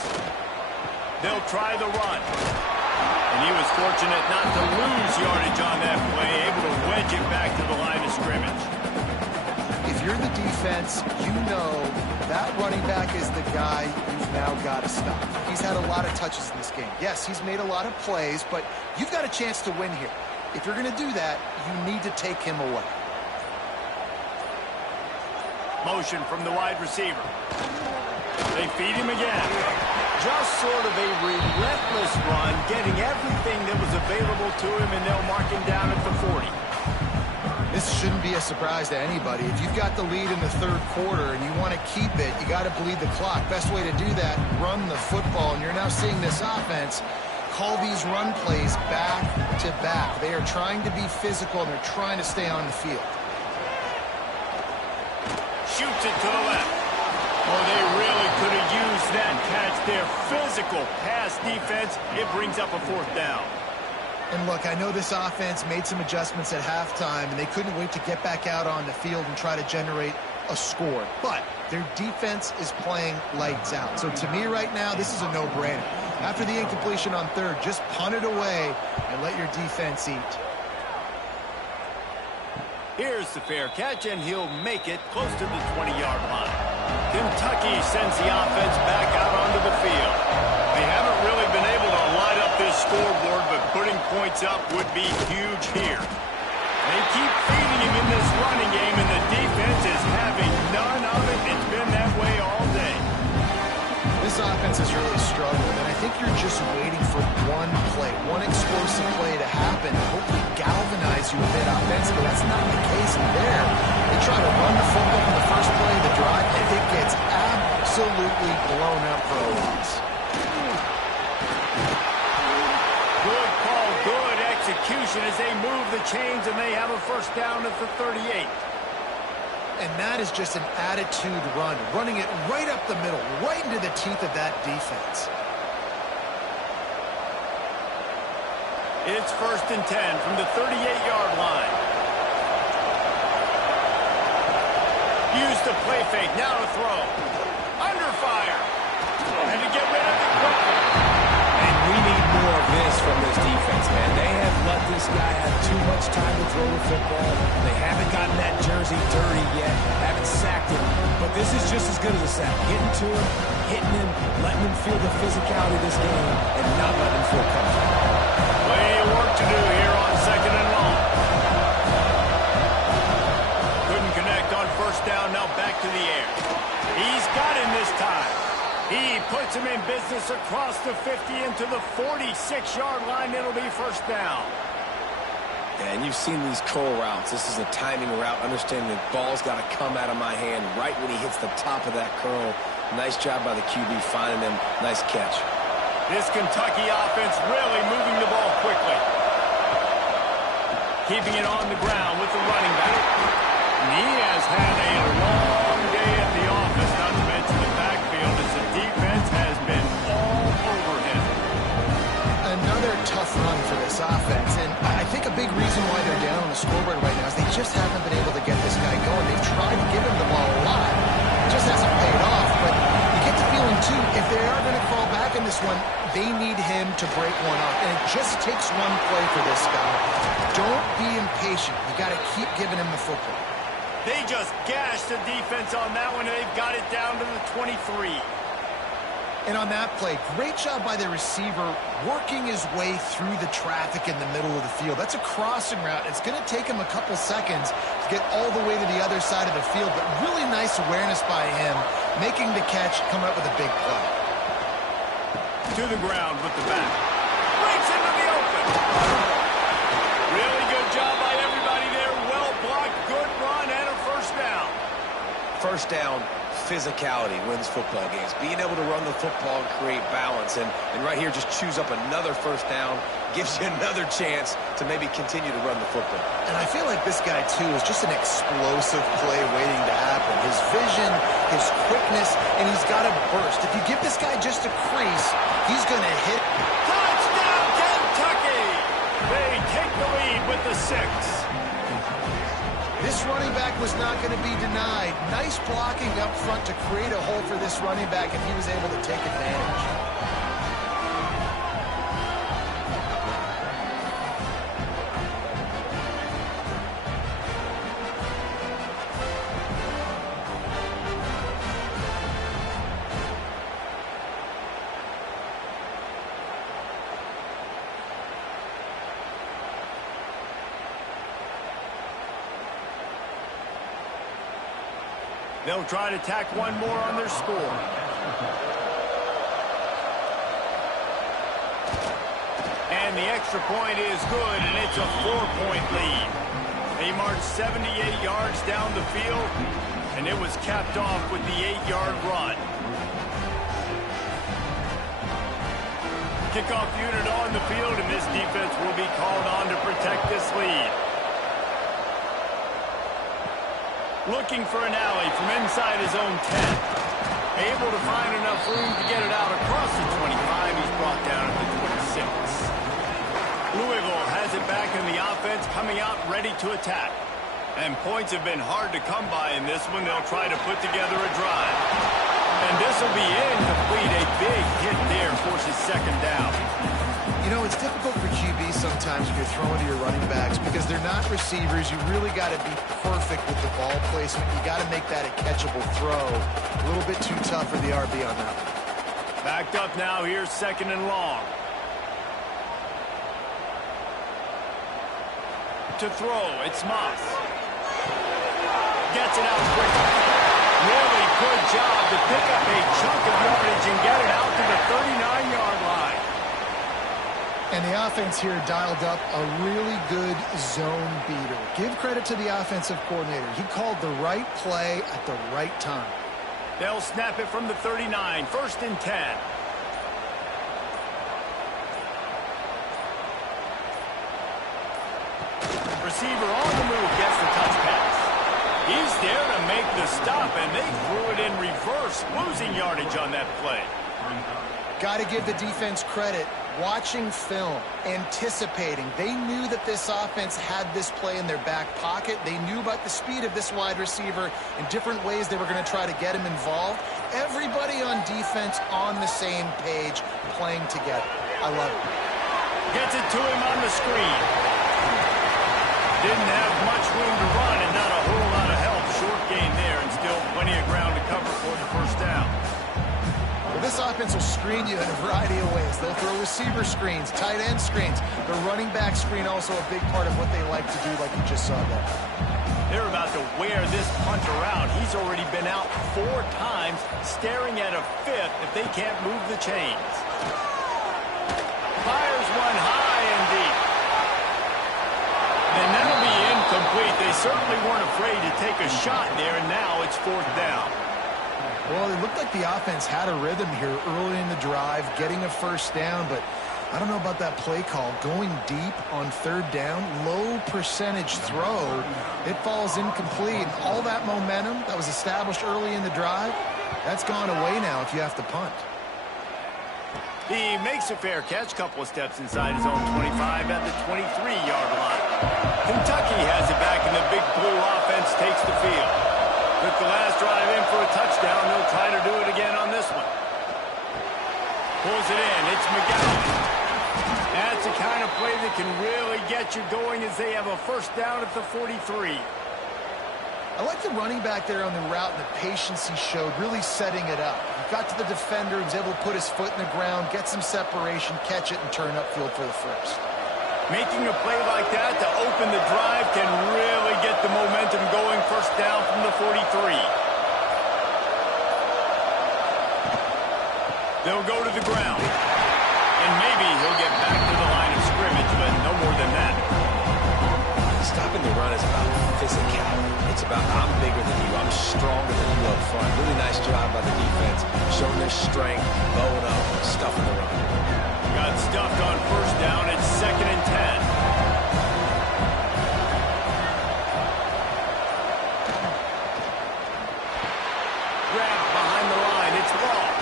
They'll try the run. And he was fortunate not to lose yardage on that play, able to wedge it back to the line of scrimmage. If you're the defense, you know that running back is the guy you've now got to stop. He's had a lot of touches in this game. Yes, he's made a lot of plays, but you've got a chance to win here. If you're going to do that, you need to take him away. Motion from the wide receiver. They feed him again. Just sort of a relentless run, getting everything that was available to him, and they'll mark him down at the 40. This shouldn't be a surprise to anybody. If you've got the lead in the 3rd quarter and you want to keep it, you got to bleed the clock. Best way to do that, run the football. And you're now seeing this offense call these run plays back to back. They are trying to be physical, and they're trying to stay on the field. Shoots it to the left. Oh, they really could have used that catch there. Physical pass defense. It brings up a 4th down. And look, I know this offense made some adjustments at halftime, and they couldn't wait to get back out on the field and try to generate a score. But their defense is playing lights out. So to me right now, this is a no-brainer. After the incompletion on 3rd, just punt it away and let your defense eat. Here's the fair catch, and he'll make it close to the 20-yard line. Kentucky sends the offense back out onto the field. They haven't really been able to light up this scoreboard, but putting points up would be huge here. They keep feeding him in this running game, and the defense is having none of it. It's been that way all day. This offense has really struggled, and I think you're just waiting for one play, one explosive play to happen, and hopefully galvanize you a bit offensively. That's not the case there. They try to run the football from the first play of the drive, and it gets absolutely blown up for a loss. Good call, good execution as they move the chains, and they have a 1st down at the 38. And that is just an attitude run, running it right up the middle, right into the teeth of that defense. It's 1st and 10 from the 38-yard line. Use the play fake, now to throw. Under fire. And to get rid of it quickly. And we need more of this from this defense, man. They have let this guy have too much time to throw the football. They haven't gotten that jersey dirty yet, haven't sacked him. But this is just as good as a sack. Getting to him, hitting him, letting him feel the physicality of this game, and not letting him feel comfortable. Plenty of work to do here on 2nd and long. Couldn't connect on 1st down, now back to the air. He's got him this time. He puts him in business across the 50 into the 46-yard line. It'll be 1st down. And you've seen these curl routes. This is a timing route. Understanding the ball's got to come out of my hand right when he hits the top of that curl. Nice job by the QB finding him. Nice catch. This Kentucky offense really moving the ball quickly. Keeping it on the ground with the running back. And he has had a long day at the office, not to mention the backfield, as the defense has been all over him. Another tough run for this offense, and I think a big reason why they're down on the scoreboard right now is they just haven't been able to get this guy going. They've tried to give him the ball a lot. It just hasn't paid off, but you get the feeling, too, if they are going to fall back in this one, they need him to break one off, and it just takes one play for this guy. Don't be impatient. You got to keep giving him the football. They just gashed the defense on that one, and they've got it down to the 23. And on that play, great job by the receiver working his way through the traffic in the middle of the field. That's a crossing route. It's going to take him a couple seconds to get all the way to the other side of the field, but really nice awareness by him, making the catch, coming up with a big play. To the ground with the back. Breaks into the open. Really good job by everybody there. Well blocked, good run, and a 1st down. 1st down, physicality wins football games. Being able to run the football and create balance. And right here, just choose up another first down, gives you another chance to maybe continue to run the football. And I feel like this guy, too, is just an explosive play waiting to happen. His vision, his quickness, and he's got a burst. If you give this guy just a crease, he's going to hit. Touchdown, Kentucky! They take the lead with the 6. This running back was not going to be denied. Nice blocking up front to create a hole for this running back, and he was able to take advantage. They'll try to tack one more on their score. And the extra point is good, and it's a 4-point lead. They marched 78 yards down the field, and it was capped off with the 8-yard run. Kickoff unit on the field, and this defense will be called on to protect this lead. Looking for an alley from inside his own 10. Able to find enough room to get it out across the 25. He's brought down at the 26. Louisville has it back in the offense, coming out ready to attack. And points have been hard to come by in this one. They'll try to put together a drive. And this will be incomplete. A big hit there forces second down. You know, it's difficult for QB sometimes when you're throwing to your running backs because they're not receivers. You really got to be perfect with the ball placement. You got to make that a catchable throw. A little bit too tough for the RB on that one. Backed up now. Here's second and long. To throw, it's Moss. Gets it out quickly. Really good job to pick up a chunk of yardage and get it out to the 39-yard line. And the offense here dialed up a really good zone beater. Give credit to the offensive coordinator. He called the right play at the right time. They'll snap it from the 39, first and 10. Receiver on the move gets the touch pass. He's there to make the stop, and they threw it in reverse, losing yardage on that play. Got to give the defense credit. Watching film, anticipating. They knew that this offense had this play in their back pocket. They knew about the speed of this wide receiver in different ways they were going to try to get him involved. Everybody on defense on the same page, playing together. I love it. Gets it to him on the screen. Didn't have much room to run and not a whole lot of help. Short gain there and still plenty of ground to cover for the first down. This offense will screen you in a variety of ways. They'll throw receiver screens, tight end screens. The running back screen also a big part of what they like to do, like you just saw there. They're about to wear this punter out. He's already been out 4 times, staring at a 5th if they can't move the chains. Fires one high and deep. And that'll be incomplete. They certainly weren't afraid to take a shot there, and now it's 4th down. Well, it looked like the offense had a rhythm here early in the drive, getting a first down, but I don't know about that play call. Going deep on 3rd down, low percentage throw, it falls incomplete. All that momentum that was established early in the drive, that's gone away now if you have to punt. He makes a fair catch, couple of steps inside his own 25 at the 23-yard line. Kentucky has it back, and the big blue offense takes the field. Took the last drive in for a touchdown. They'll try to do it again on this one. Pulls it in. It's McGowan. That's the kind of play that can really get you going as they have a first down at the 43. I like the running back there on the route and the patience he showed, really setting it up. He got to the defender, was able to put his foot in the ground, get some separation, catch it, and turn upfield for the first. Making a play like that to open the drive can really get the momentum going. First down from the 43. They'll go to the ground. And maybe he'll get back to the line of scrimmage, but no more than that. Stopping the run is about physicality. It's about, I'm bigger than you, I'm stronger than you up front. Really nice job by the defense, showing their strength, bowing up, stuffing the run. Got stuffed on first down. It's 2nd and 10. Grabbed behind the line. It's ball.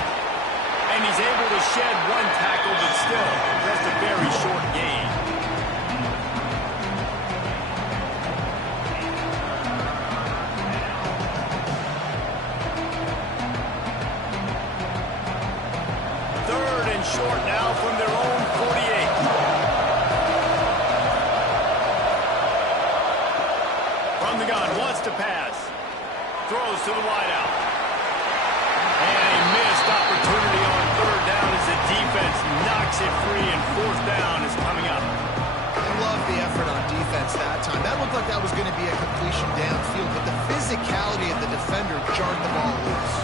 And he's able to shed one tackle, but still just a very short gain. Short now from their own 48. From the gun, wants to pass. Throws to the wideout. And a missed opportunity on 3rd down as the defense knocks it free, and 4th down is coming up. I love the effort on defense that time. That looked like that was going to be a completion downfield, but the physicality of the defender jarred the ball loose.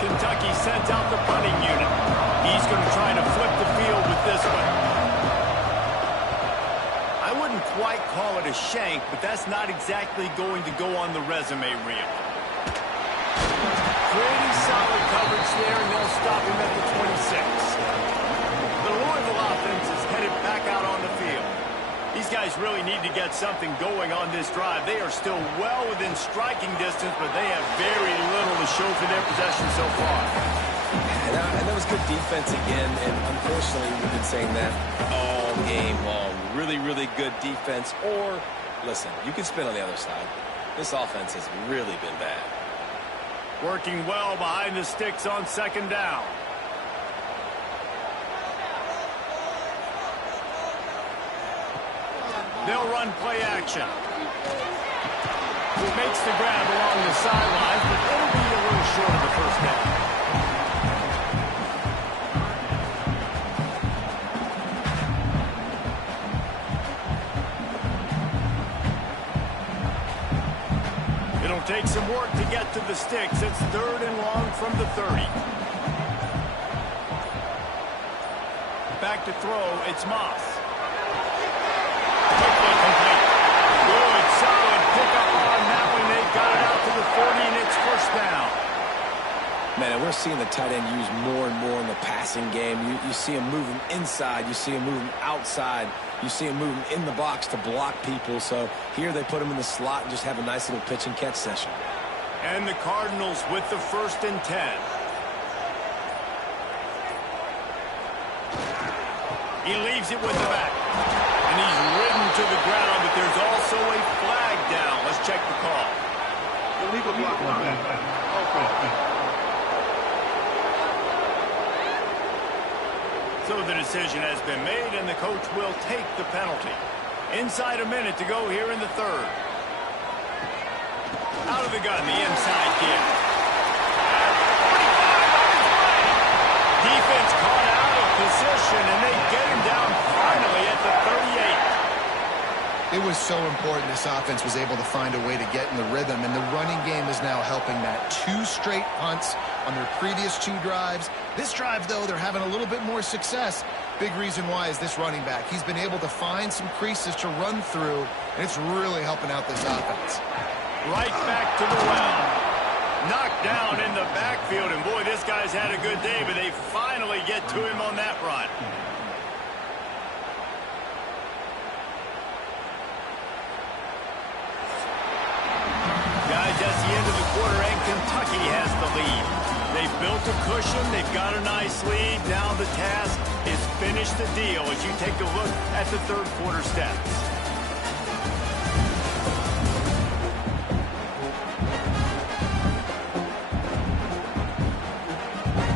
Kentucky sends out the punting unit. He's going to try to flip the field with this one. I wouldn't quite call it a shank, but that's not exactly going to go on the resume reel. Pretty solid coverage there, and they'll stop him at the 26. The Louisville offense is headed back out on the field. These guys really need to get something going on this drive. They are still well within striking distance, but they have very little to show for their possession so far. And that was good defense again, and unfortunately we've been saying that all game long. Really, really good defense. Or, listen, you can spin on the other side. This offense has really been bad. Working well behind the sticks on 2nd down. They'll run play action. Makes the grab along the sidelines, but it'll be a little short of the 1st down. It'll take some work to get to the sticks. It's 3rd and long from the 30. Back to throw, it's Moss. Good, solid pickup on that one. They got it out to the 40, and it's 1st down. Man, and we're seeing the tight end used more and more in the passing game. You see him moving inside. You see him moving outside. You see him moving in the box to block people. So here they put him in the slot and just have a nice little pitch and catch session. And the Cardinals with the 1st and 10. He leaves it with the back. And he's ridden to the ground, but there's also a flag down. Let's check the call. Illegal block on that. So the decision has been made, and the coach will take the penalty. Inside a minute to go here in the 3rd. Out of the gun, the inside kick. Defense caught out of position, and they get him down finally at the 38. It was so important this offense was able to find a way to get in the rhythm, and the running game is now helping that. 2 straight punts on their previous 2 drives. This drive, though, they're having a little bit more success. Big reason why is this running back. He's been able to find some creases to run through, and it's really helping out this offense. Right back to the well. Knocked down in the backfield, and boy, this guy's had a good day, but they finally get to him on that run. Guys, that's the end of the quarter, and Kentucky has the lead. They've built a cushion. They've got a nice lead. Now the task is finish the deal as you take a look at the 3rd quarter stats.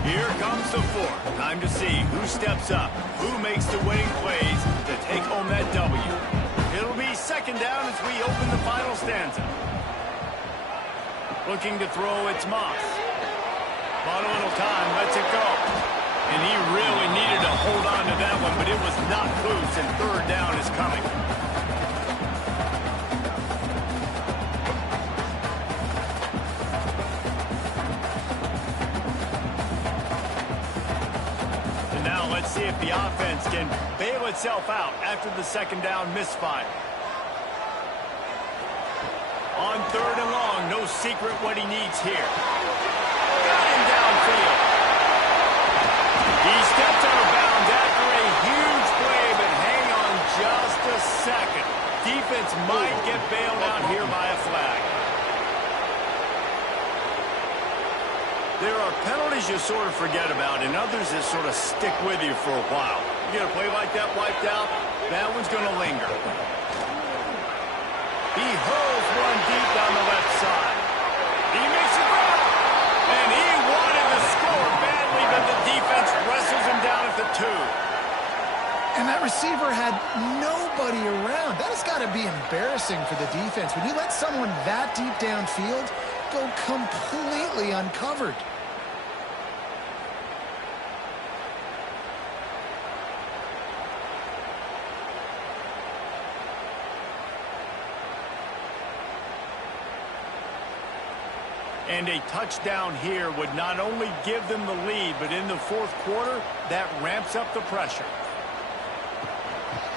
Here comes the 4th. Time to see who steps up, who makes the winning plays to take home that W. It'll be 2nd down as we open the final stanza. Looking to throw, it's Moss. On a little time, lets it go. And he really needed to hold on to that one, but it was not loose, and 3rd down is coming. And now let's see if the offense can bail itself out after the 2nd down misfire. On 3rd and long, no secret what he needs here. Got him downfield. He stepped out of bounds after a huge play, but hang on just a second. Defense might get bailed out here by a flag. There are penalties you sort of forget about and others that sort of stick with you for a while. You get a play like that wiped out, that one's going to linger. He hurls one deep down the left side. He makes it run. And he wanted to score badly, but the defense wrestles him down at the 2. And that receiver had nobody around. That has got to be embarrassing for the defense. When you let someone that deep downfield go completely uncovered. And a touchdown here would not only give them the lead, but in the 4th quarter, that ramps up the pressure.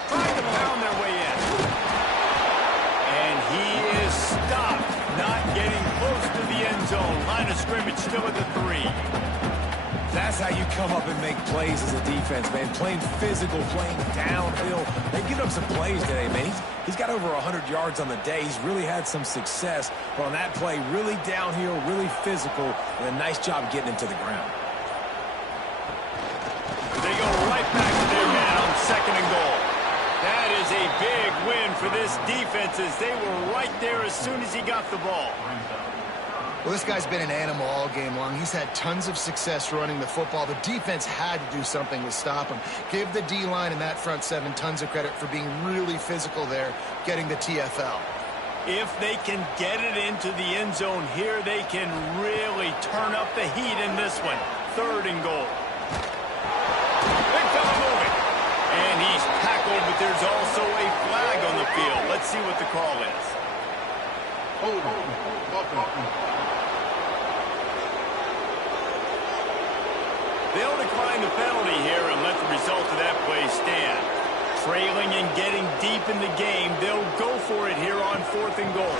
Trying to pound their way in. And he is stopped, not getting close to the end zone. Line of scrimmage still at the 3. That's how you come up and make plays as a defense, man. Playing physical, playing downhill. They've given up some plays today, man. He's got over 100 yards on the day. He's really had some success. But on that play, really downhill, really physical, and a nice job getting him to the ground. They go right back to their man on 2nd and goal. That is a big win for this defense as they were right there as soon as he got the ball. Well, this guy's been an animal all game long. He's had tons of success running the football. The defense had to do something to stop him. Give the D-line and that front 7 tons of credit for being really physical there, getting the TFL. If they can get it into the end zone here, they can really turn up the heat in this one. 3rd and goal. Big fella moving. And he's tackled, but there's also a flag on the field. Let's see what the call is. They'll decline the penalty here and let the result of that play stand. Trailing and getting deep in the game, they'll go for it here on 4th and goal.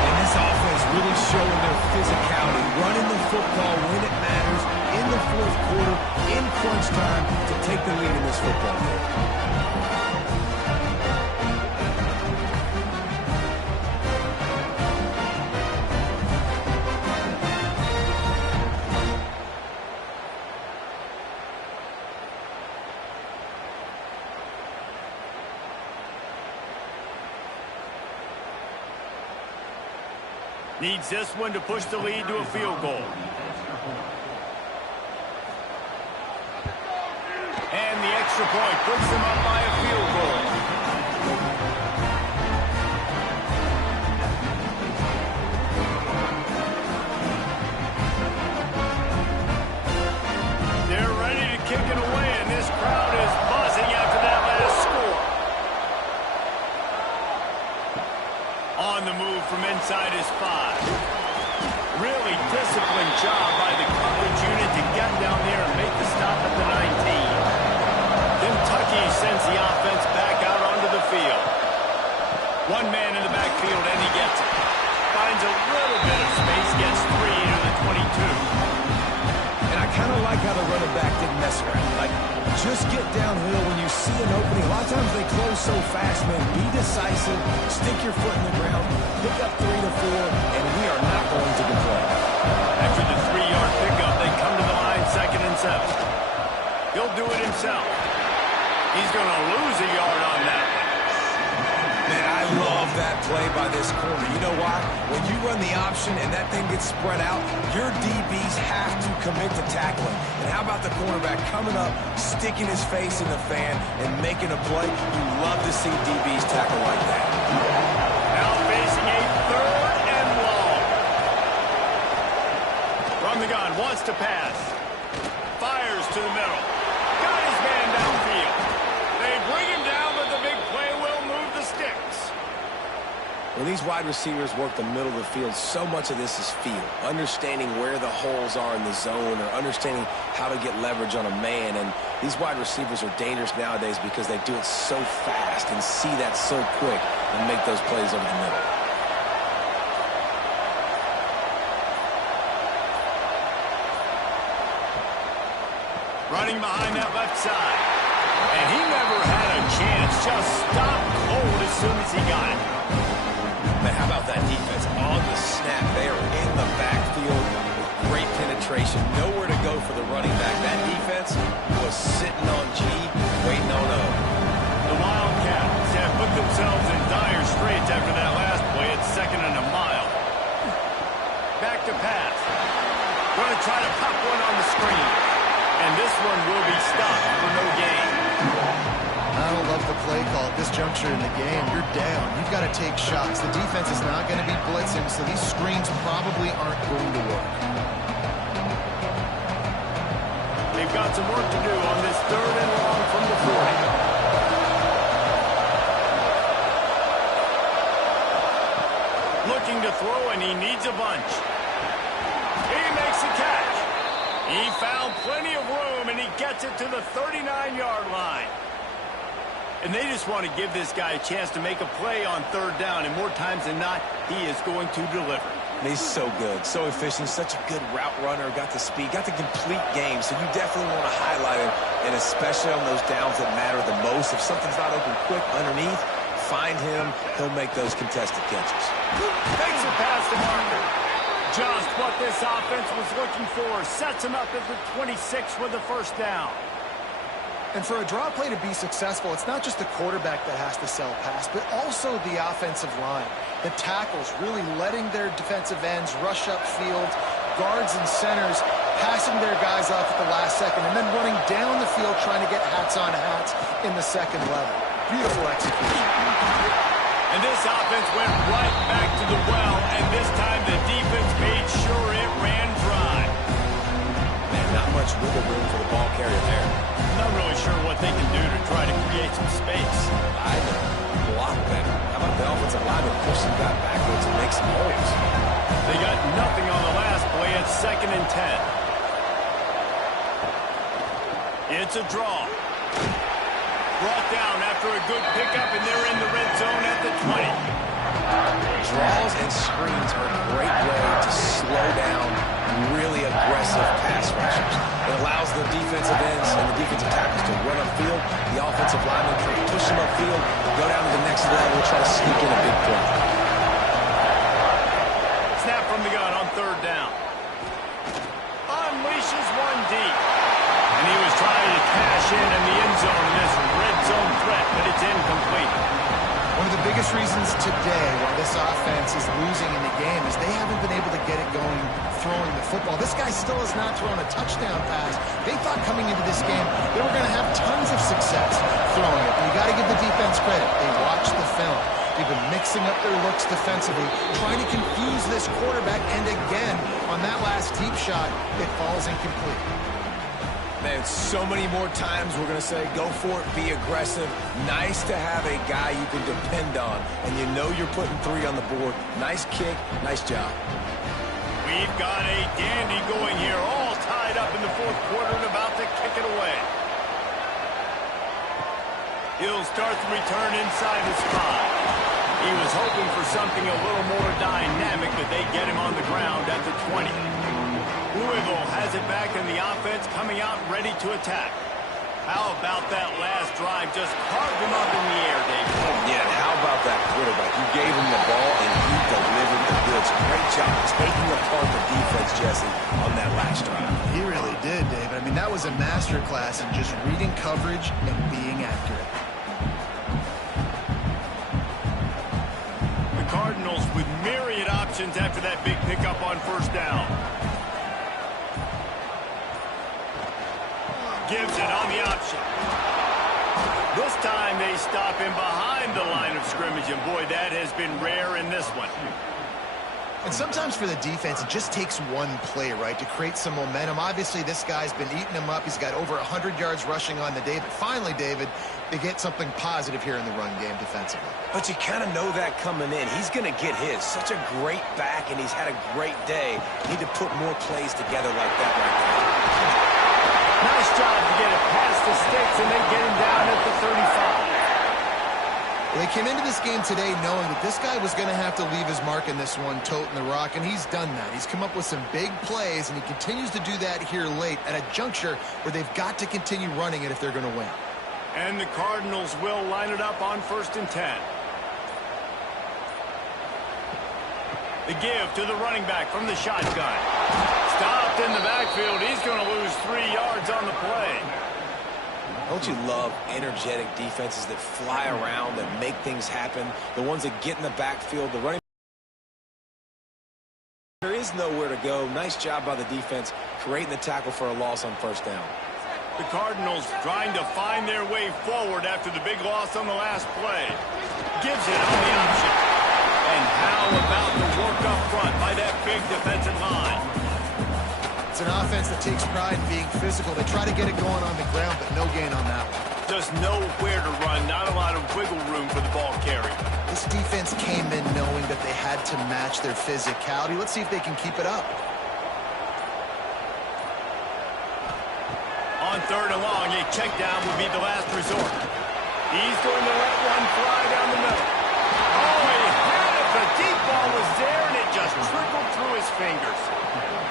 And this offense really showing their physicality, running the football when it matters, in the 4th quarter, in crunch time, to take the lead in this football game. Needs this one to push the lead to a field goal. And the extra point puts them up by a field goal. They're ready to kick it away, and this crowd is buzzing after that last score. On the move from inside his 5. Really disciplined job by the coverage unit to get down there and make the stop at the 19. Kentucky sends the offense back out onto the field. One man in the backfield, and he gets it. Finds a little bit of space, gets 3 to the 22. And I kind of like how the running back didn't mess around. Like, just get downhill when you see an opening. A lot of times they close so fast, man. Be decisive, stick your foot in the ground, pick up 3 to 4, and we are not going to complain. After the 3-yard pickup, they come to the line 2nd and 7. He'll do it himself. He's going to lose a yard on that one. Man, I love that play by this corner. You know why? When you run the option and that thing gets spread out, your DBs have to commit to tackling. And how about the cornerback coming up, sticking his face in the fan, and making a play? You love to see DBs tackle like that. Now facing a 3rd and long. From the gun, wants to pass. Fires to the middle. Got his man downfield. They bring him down, but the big play will move the sticks. When these wide receivers work the middle of the field, so much of this is feel, understanding where the holes are in the zone or understanding how to get leverage on a man. And these wide receivers are dangerous nowadays because they do it so fast and see that so quick and make those plays over the middle. Running behind that left side. And he never had a chance. Just stopped cold as soon as he got it. Man, how about that defense on the snap? They are in the backfield with great penetration. Nowhere to go for the running back. That defense was sitting on G, waiting on O. The Wildcats have put themselves in dire straits after that last play. It's 2nd and a mile. Back to pass. Going to try to pop one on the screen. And this one will be stopped for no gain. I don't love the play call at this juncture in the game. You're down. You've got to take shots. The defense is not going to be blitzing, so these screens probably aren't going to work. They've got some work to do on this 3rd and long from the 40. Looking to throw, and he needs a bunch. He makes the catch. He found plenty of room, and he gets it to the 39-yard line. And they just want to give this guy a chance to make a play on 3rd down, and more times than not, he is going to deliver. He's so good, so efficient, such a good route runner, got the speed, got the complete game, so you definitely want to highlight him, and especially on those downs that matter the most. If something's not open quick underneath, find him, he'll make those contested catches. Makes it past the marker. Just what this offense was looking for. Sets him up at the 26 with the 1st down. And for a draw play to be successful, it's not just the quarterback that has to sell pass, but also the offensive line. The tackles really letting their defensive ends rush upfield, guards and centers passing their guys off at the last second, and then running down the field trying to get hats on hats in the 2nd level. Beautiful execution. And this offense went right back to the well, and this time the defense made sure it ran dry. Man, not much wiggle room for the ball carrier there. Not really sure what they can do to try to create some space. Either block better. How about the offensive lineman push some guy backwards and make some holes? They got nothing on the last play. It's 2nd and 10. It's a draw. Brought down after a good pickup, and they're in the red zone at the 20. Draws and screens are a great way to slow down really aggressive pass rushers. It allows the defensive ends and the defensive tackles to run upfield. The offensive linemen can push them upfield, go down to the next level, and try to sneak in a big play. Snap from the gun on 3rd down. Unleashes one deep. And he was trying to cash in the end zone in this red zone threat, but it's incomplete. One of the biggest reasons today why this offense is losing in the game is they haven't been able to get it going throwing the football. This guy still has not thrown a touchdown pass. They thought coming into this game they were going to have tons of success throwing it. And you got to give the defense credit. They watched the film. They've been mixing up their looks defensively, trying to confuse this quarterback. And again, on that last deep shot, it falls incomplete. Man, so many more times we're going to say, go for it, be aggressive. Nice to have a guy you can depend on, and you know you're putting 3 on the board. Nice kick, nice job. We've got a dandy going here, all tied up in the 4th quarter and about to kick it away. He'll start the return inside the spot. He was hoping for something a little more dynamic, but they get him on the ground at the 20. Louisville has it back, and the offense coming out ready to attack. How about that last drive? Just carved him up in the air, Dave. Yeah, how about that quarterback? You gave him the ball, and he delivered the goods. Great job taking apart the defense, Jesse, on that last drive. He really did, David. I mean, that was a masterclass in just reading coverage and being accurate. The Cardinals with myriad options after that big pickup on 1st down. Gives it on the option. This time they stop him behind the line of scrimmage, and boy, that has been rare in this one. And sometimes for the defense, it just takes one play, right, to create some momentum. Obviously, this guy's been eating them up. He's got over 100 yards rushing on the day. But finally, David, they get something positive here in the run game defensively. But you kind of know that coming in. He's going to get his. Such a great back, and he's had a great day. Need to put more plays together like that right there. Nice job to get it past the sticks, and they get him down at the 35. They came into this game today knowing that this guy was going to have to leave his mark in this one, toting the rock, and he's done that. He's come up with some big plays, and he continues to do that here late at a juncture where they've got to continue running it if they're going to win. And the Cardinals will line it up on 1st and 10. The give to the running back from the shotgun. Stopped in the backfield. He's going to lose 3 yards on the play. Don't you love energetic defenses that fly around and make things happen? The ones that get in the backfield, the running. There is nowhere to go. Nice job by the defense creating the tackle for a loss on 1st down. The Cardinals trying to find their way forward after the big loss on the last play. Gives it on the option. And how about the work up front by that big defensive line? It's an offense that takes pride in being physical. They try to get it going on the ground, but no gain on that one. Just nowhere to run, not a lot of wiggle room for the ball carrier. This defense came in knowing that they had to match their physicality. Let's see if they can keep it up. On 3rd and long, a check down would be the last resort. He's going to let one fly down the middle. Oh, he had it. The deep ball was there, and it just trickled through his fingers.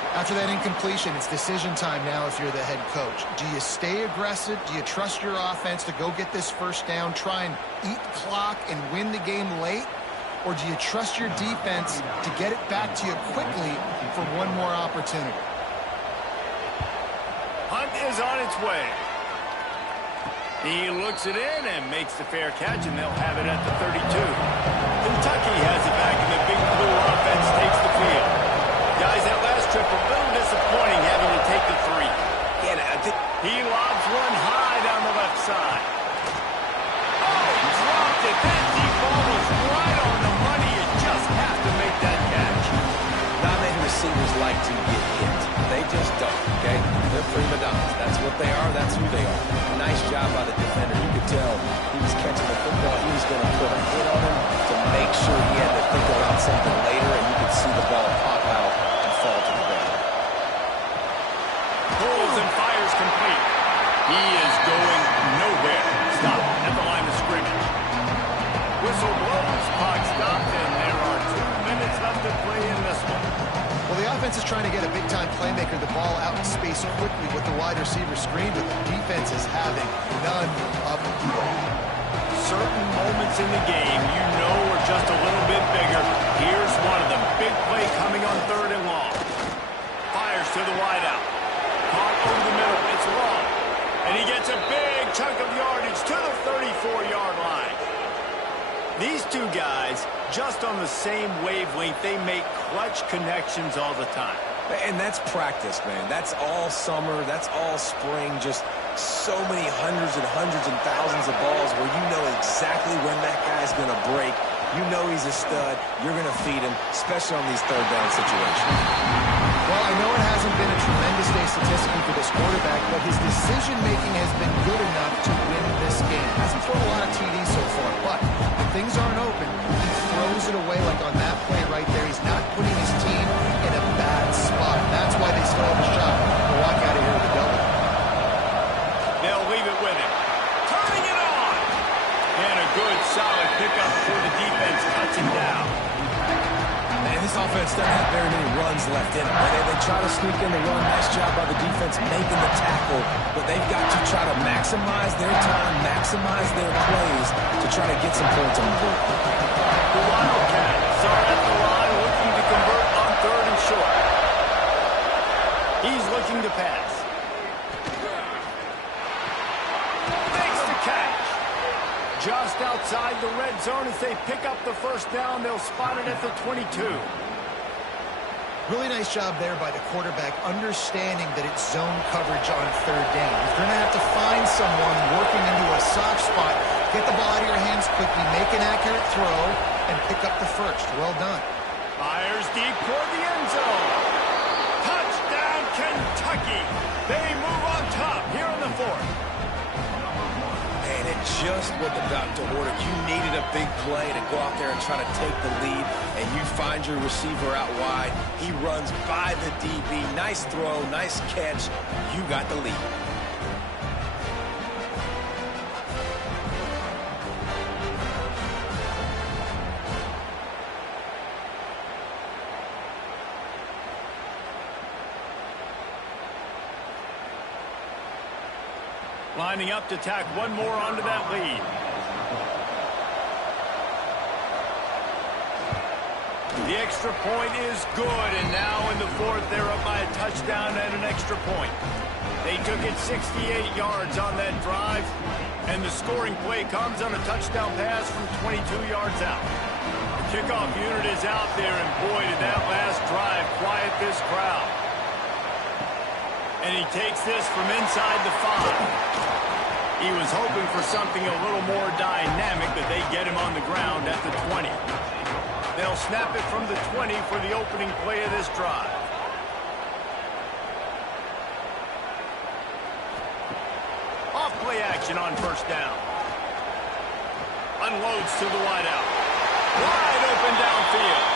After that incompletion, it's decision time now if you're the head coach. Do you stay aggressive? Do you trust your offense to go get this 1st down, try and eat clock and win the game late? Or do you trust your defense to get it back to you quickly for one more opportunity? Hunt is on its way. He looks it in and makes the fair catch, and they'll have it at the 32. Kentucky has it back, and the big blue offense takes the field. Guys, that last trip a little disappointing having to take the 3. Yeah, I think he lobs one high down the left side. Oh, he dropped it. That deep ball was right on the money. You just have to make that catch. not many receivers like to get hit. They just don't, okay? They're prima donnas. That's what they are. That's who they are. Nice job by the defender. You could tell he was catching the football. He was going to put a hit on him to make sure he had to think about something later, and you could see the ball pop out and fall to the ground. Pulls and fires complete. He is going nowhere. Stop at the line of scrimmage. Whistle blows, clock stopped, and there are 2 minutes left to play in this one. Well, the offense is trying to get a big-time playmaker the ball out in space quickly with the wide receiver screen, but the defense is having none of it. Certain moments in the game you know are just a little bit bigger. Here's one of them. Big play coming on 3rd and long. Fires to the wideout. Caught over the middle. It's long. And he gets a big chunk of yardage to the 34-yard line. These two guys, just on the same wavelength, they make clutch connections all the time. And that's practice, man. That's all summer. That's all spring. Just so many hundreds and thousands of balls where you know exactly when that guy's going to break. You know he's a stud. You're going to feed him, especially on these 3rd down situations. Well, I know it hasn't been a tremendous day statistically for this quarterback, but his decision-making has been good enough to win this game. Hasn't thrown a lot of TDs so far, but when things aren't open, he throws it away like on that play right there. He's not putting his team in a bad spot. That's why they still have a shot to walk out of here with a W. They'll leave it with him. Turning it on! And a good, solid pickup before the defense cuts him down. Man, this offense doesn't have very many runs left in it. They try to sneak in the run. Nice job by the defense making the tackle. But they've got to try to maximize their time, maximize their plays to try to get some points on the board. The Wildcats are at the line looking to convert on 3rd and short. He's looking to pass. Makes the catch. Just outside the red zone as they pick up the 1st down. They'll spot it at the 22. Really nice job there by the quarterback, understanding that it's zone coverage on 3rd down. You're going to have to find someone working into a soft spot, get the ball out of your hands quickly, make an accurate throw, and pick up the 1st. Well done. Fires deep toward the end zone. Touchdown, Kentucky. They move on top here in the fourth. And it just what the doctor ordered. You needed a big play to go out there and try to take the lead, and you find your receiver out wide. He runs by the DB. Nice throw, nice catch. You got the lead. Lining up to tack one more onto that lead. The extra point is good, and now in the fourth, they're up by a touchdown and an extra point. They took it 68 yards on that drive, and the scoring play comes on a touchdown pass from 22 yards out. The kickoff unit is out there, and boy, did that last drive quiet this crowd. And he takes this from inside the 5. He was hoping for something a little more dynamic, but they get him on the ground at the 20. They'll snap it from the 20 for the opening play of this drive. Off play action on first down. Unloads to the wideout. Wide open downfield.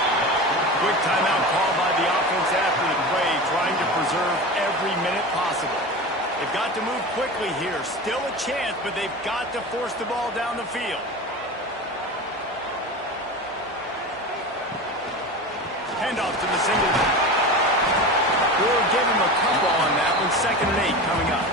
Quick timeout called by the offense after the play, trying to preserve every minute possible. They've got to move quickly here. Still a chance, but they've got to force the ball down the field. Handoff to the single back. We'll give him a couple on that one. 2nd and 8 coming up.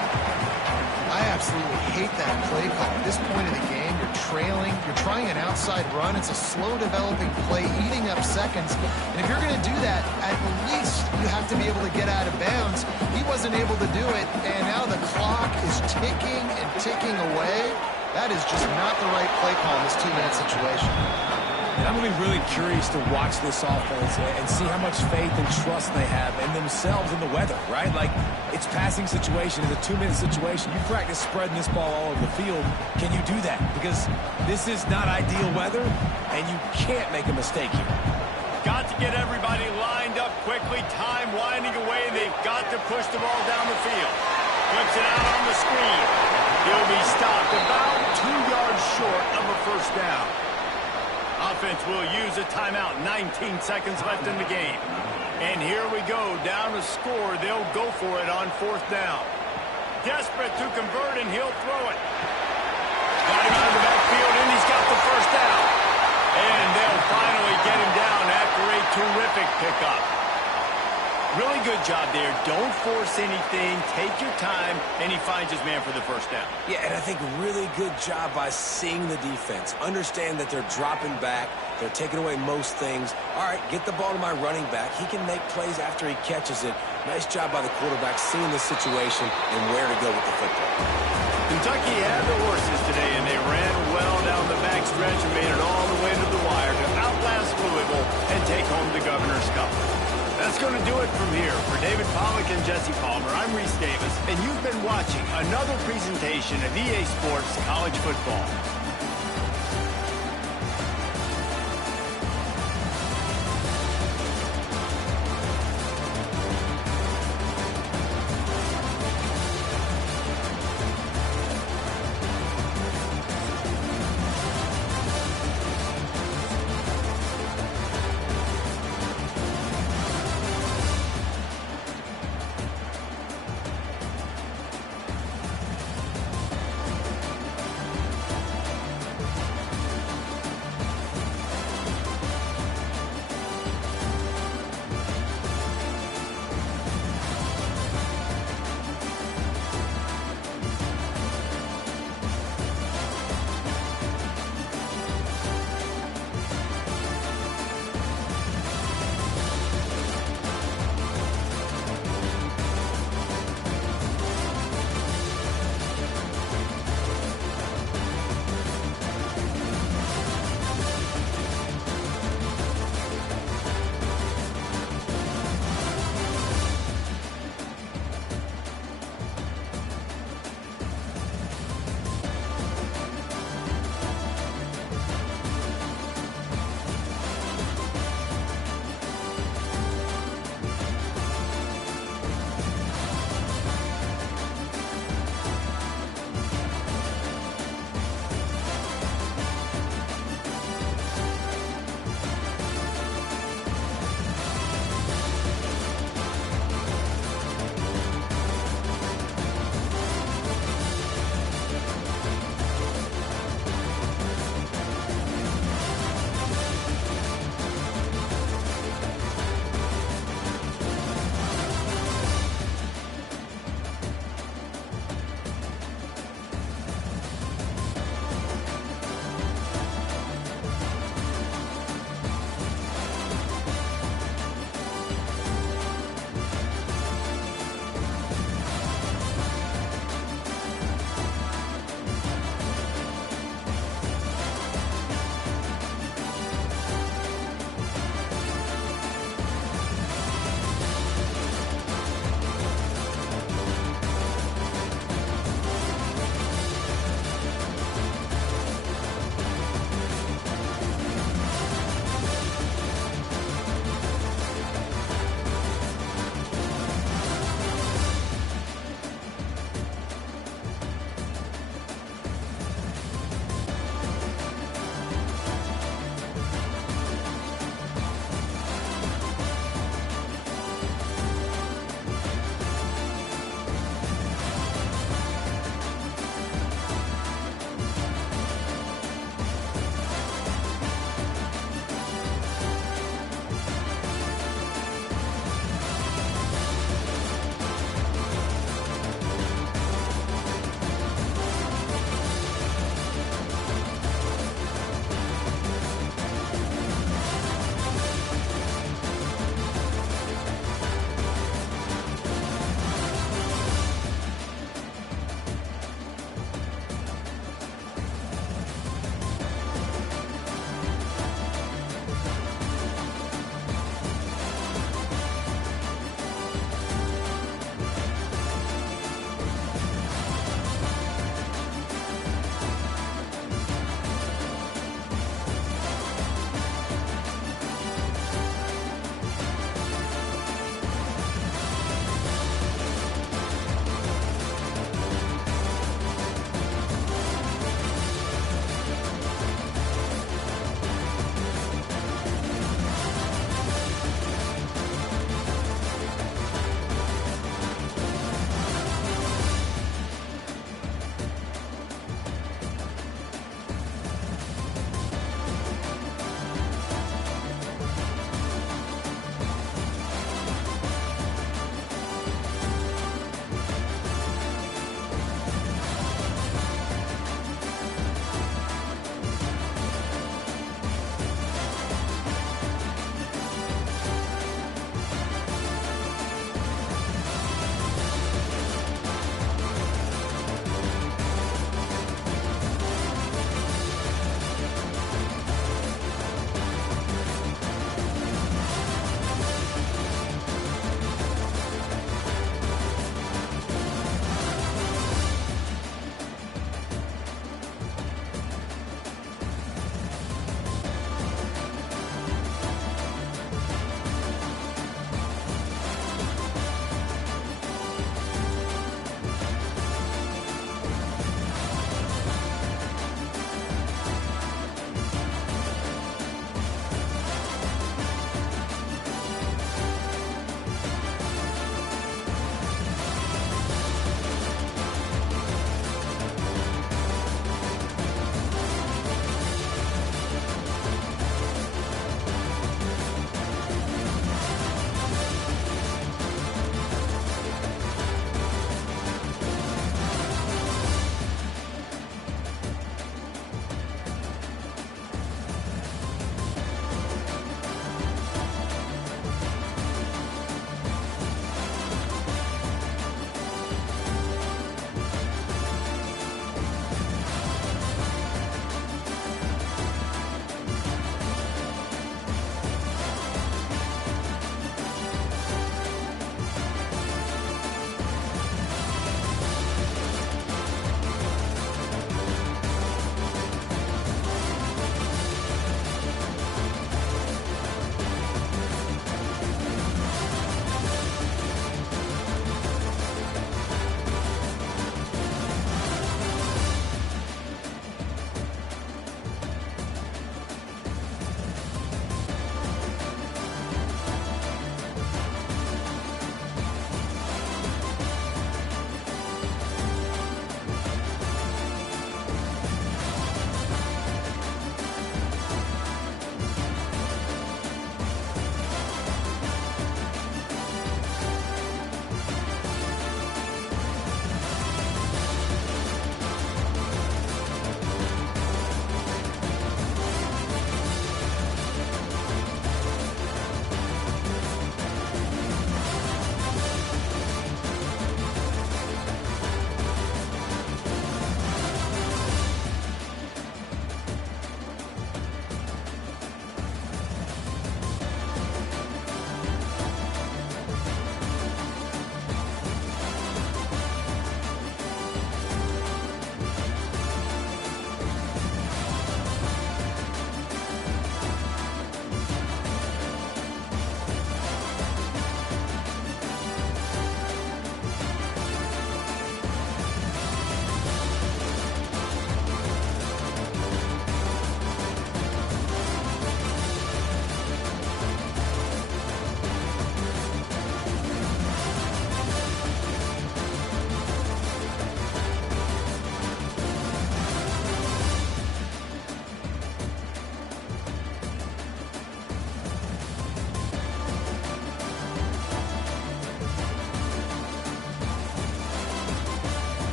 I absolutely hate that play call. At this point of the game, you're trailing, you're trying an outside run. It's a slow developing play, eating up seconds. And if you're going to do that, at least you have to be able to get out of bounds. He wasn't able to do it, and now the clock is ticking and ticking away. That is just not the right play call in this 2-minute situation. And I'm going to be really curious to watch this offense and see how much faith and trust they have in themselves and the weather, right? Like, it's passing situation, it's a 2-minute situation. You practice spreading this ball all over the field. Can you do that? Because this is not ideal weather, and you can't make a mistake here. Got to get everybody lined up quickly. Time winding away. They've got to push the ball down the field. Flips it out on the screen. He'll be stopped about 2 yards short of a first down. Offense will use a timeout. 19 seconds left in the game. And here we go. Down to score. They'll go for it on 4th down. Desperate to convert, and he'll throw it. Got him out of the backfield, and he's got the first down. And they'll finally get him down after a terrific pickup. Really good job there. Don't force anything. Take your time, and he finds his man for the first down. Yeah, and I think really good job by seeing the defense. Understand that they're dropping back. They're taking away most things. All right, get the ball to my running back. He can make plays after he catches it. Nice job by the quarterback seeing the situation and where to go with the football. Kentucky had the horses today, and they ran well down the backstretch and made it all the way to the wire to outlast Louisville and take home the Governor's Cup. That's going to do it from here. For David Pollack and Jesse Palmer, I'm Reese Davis, and you've been watching another presentation of EA Sports College Football.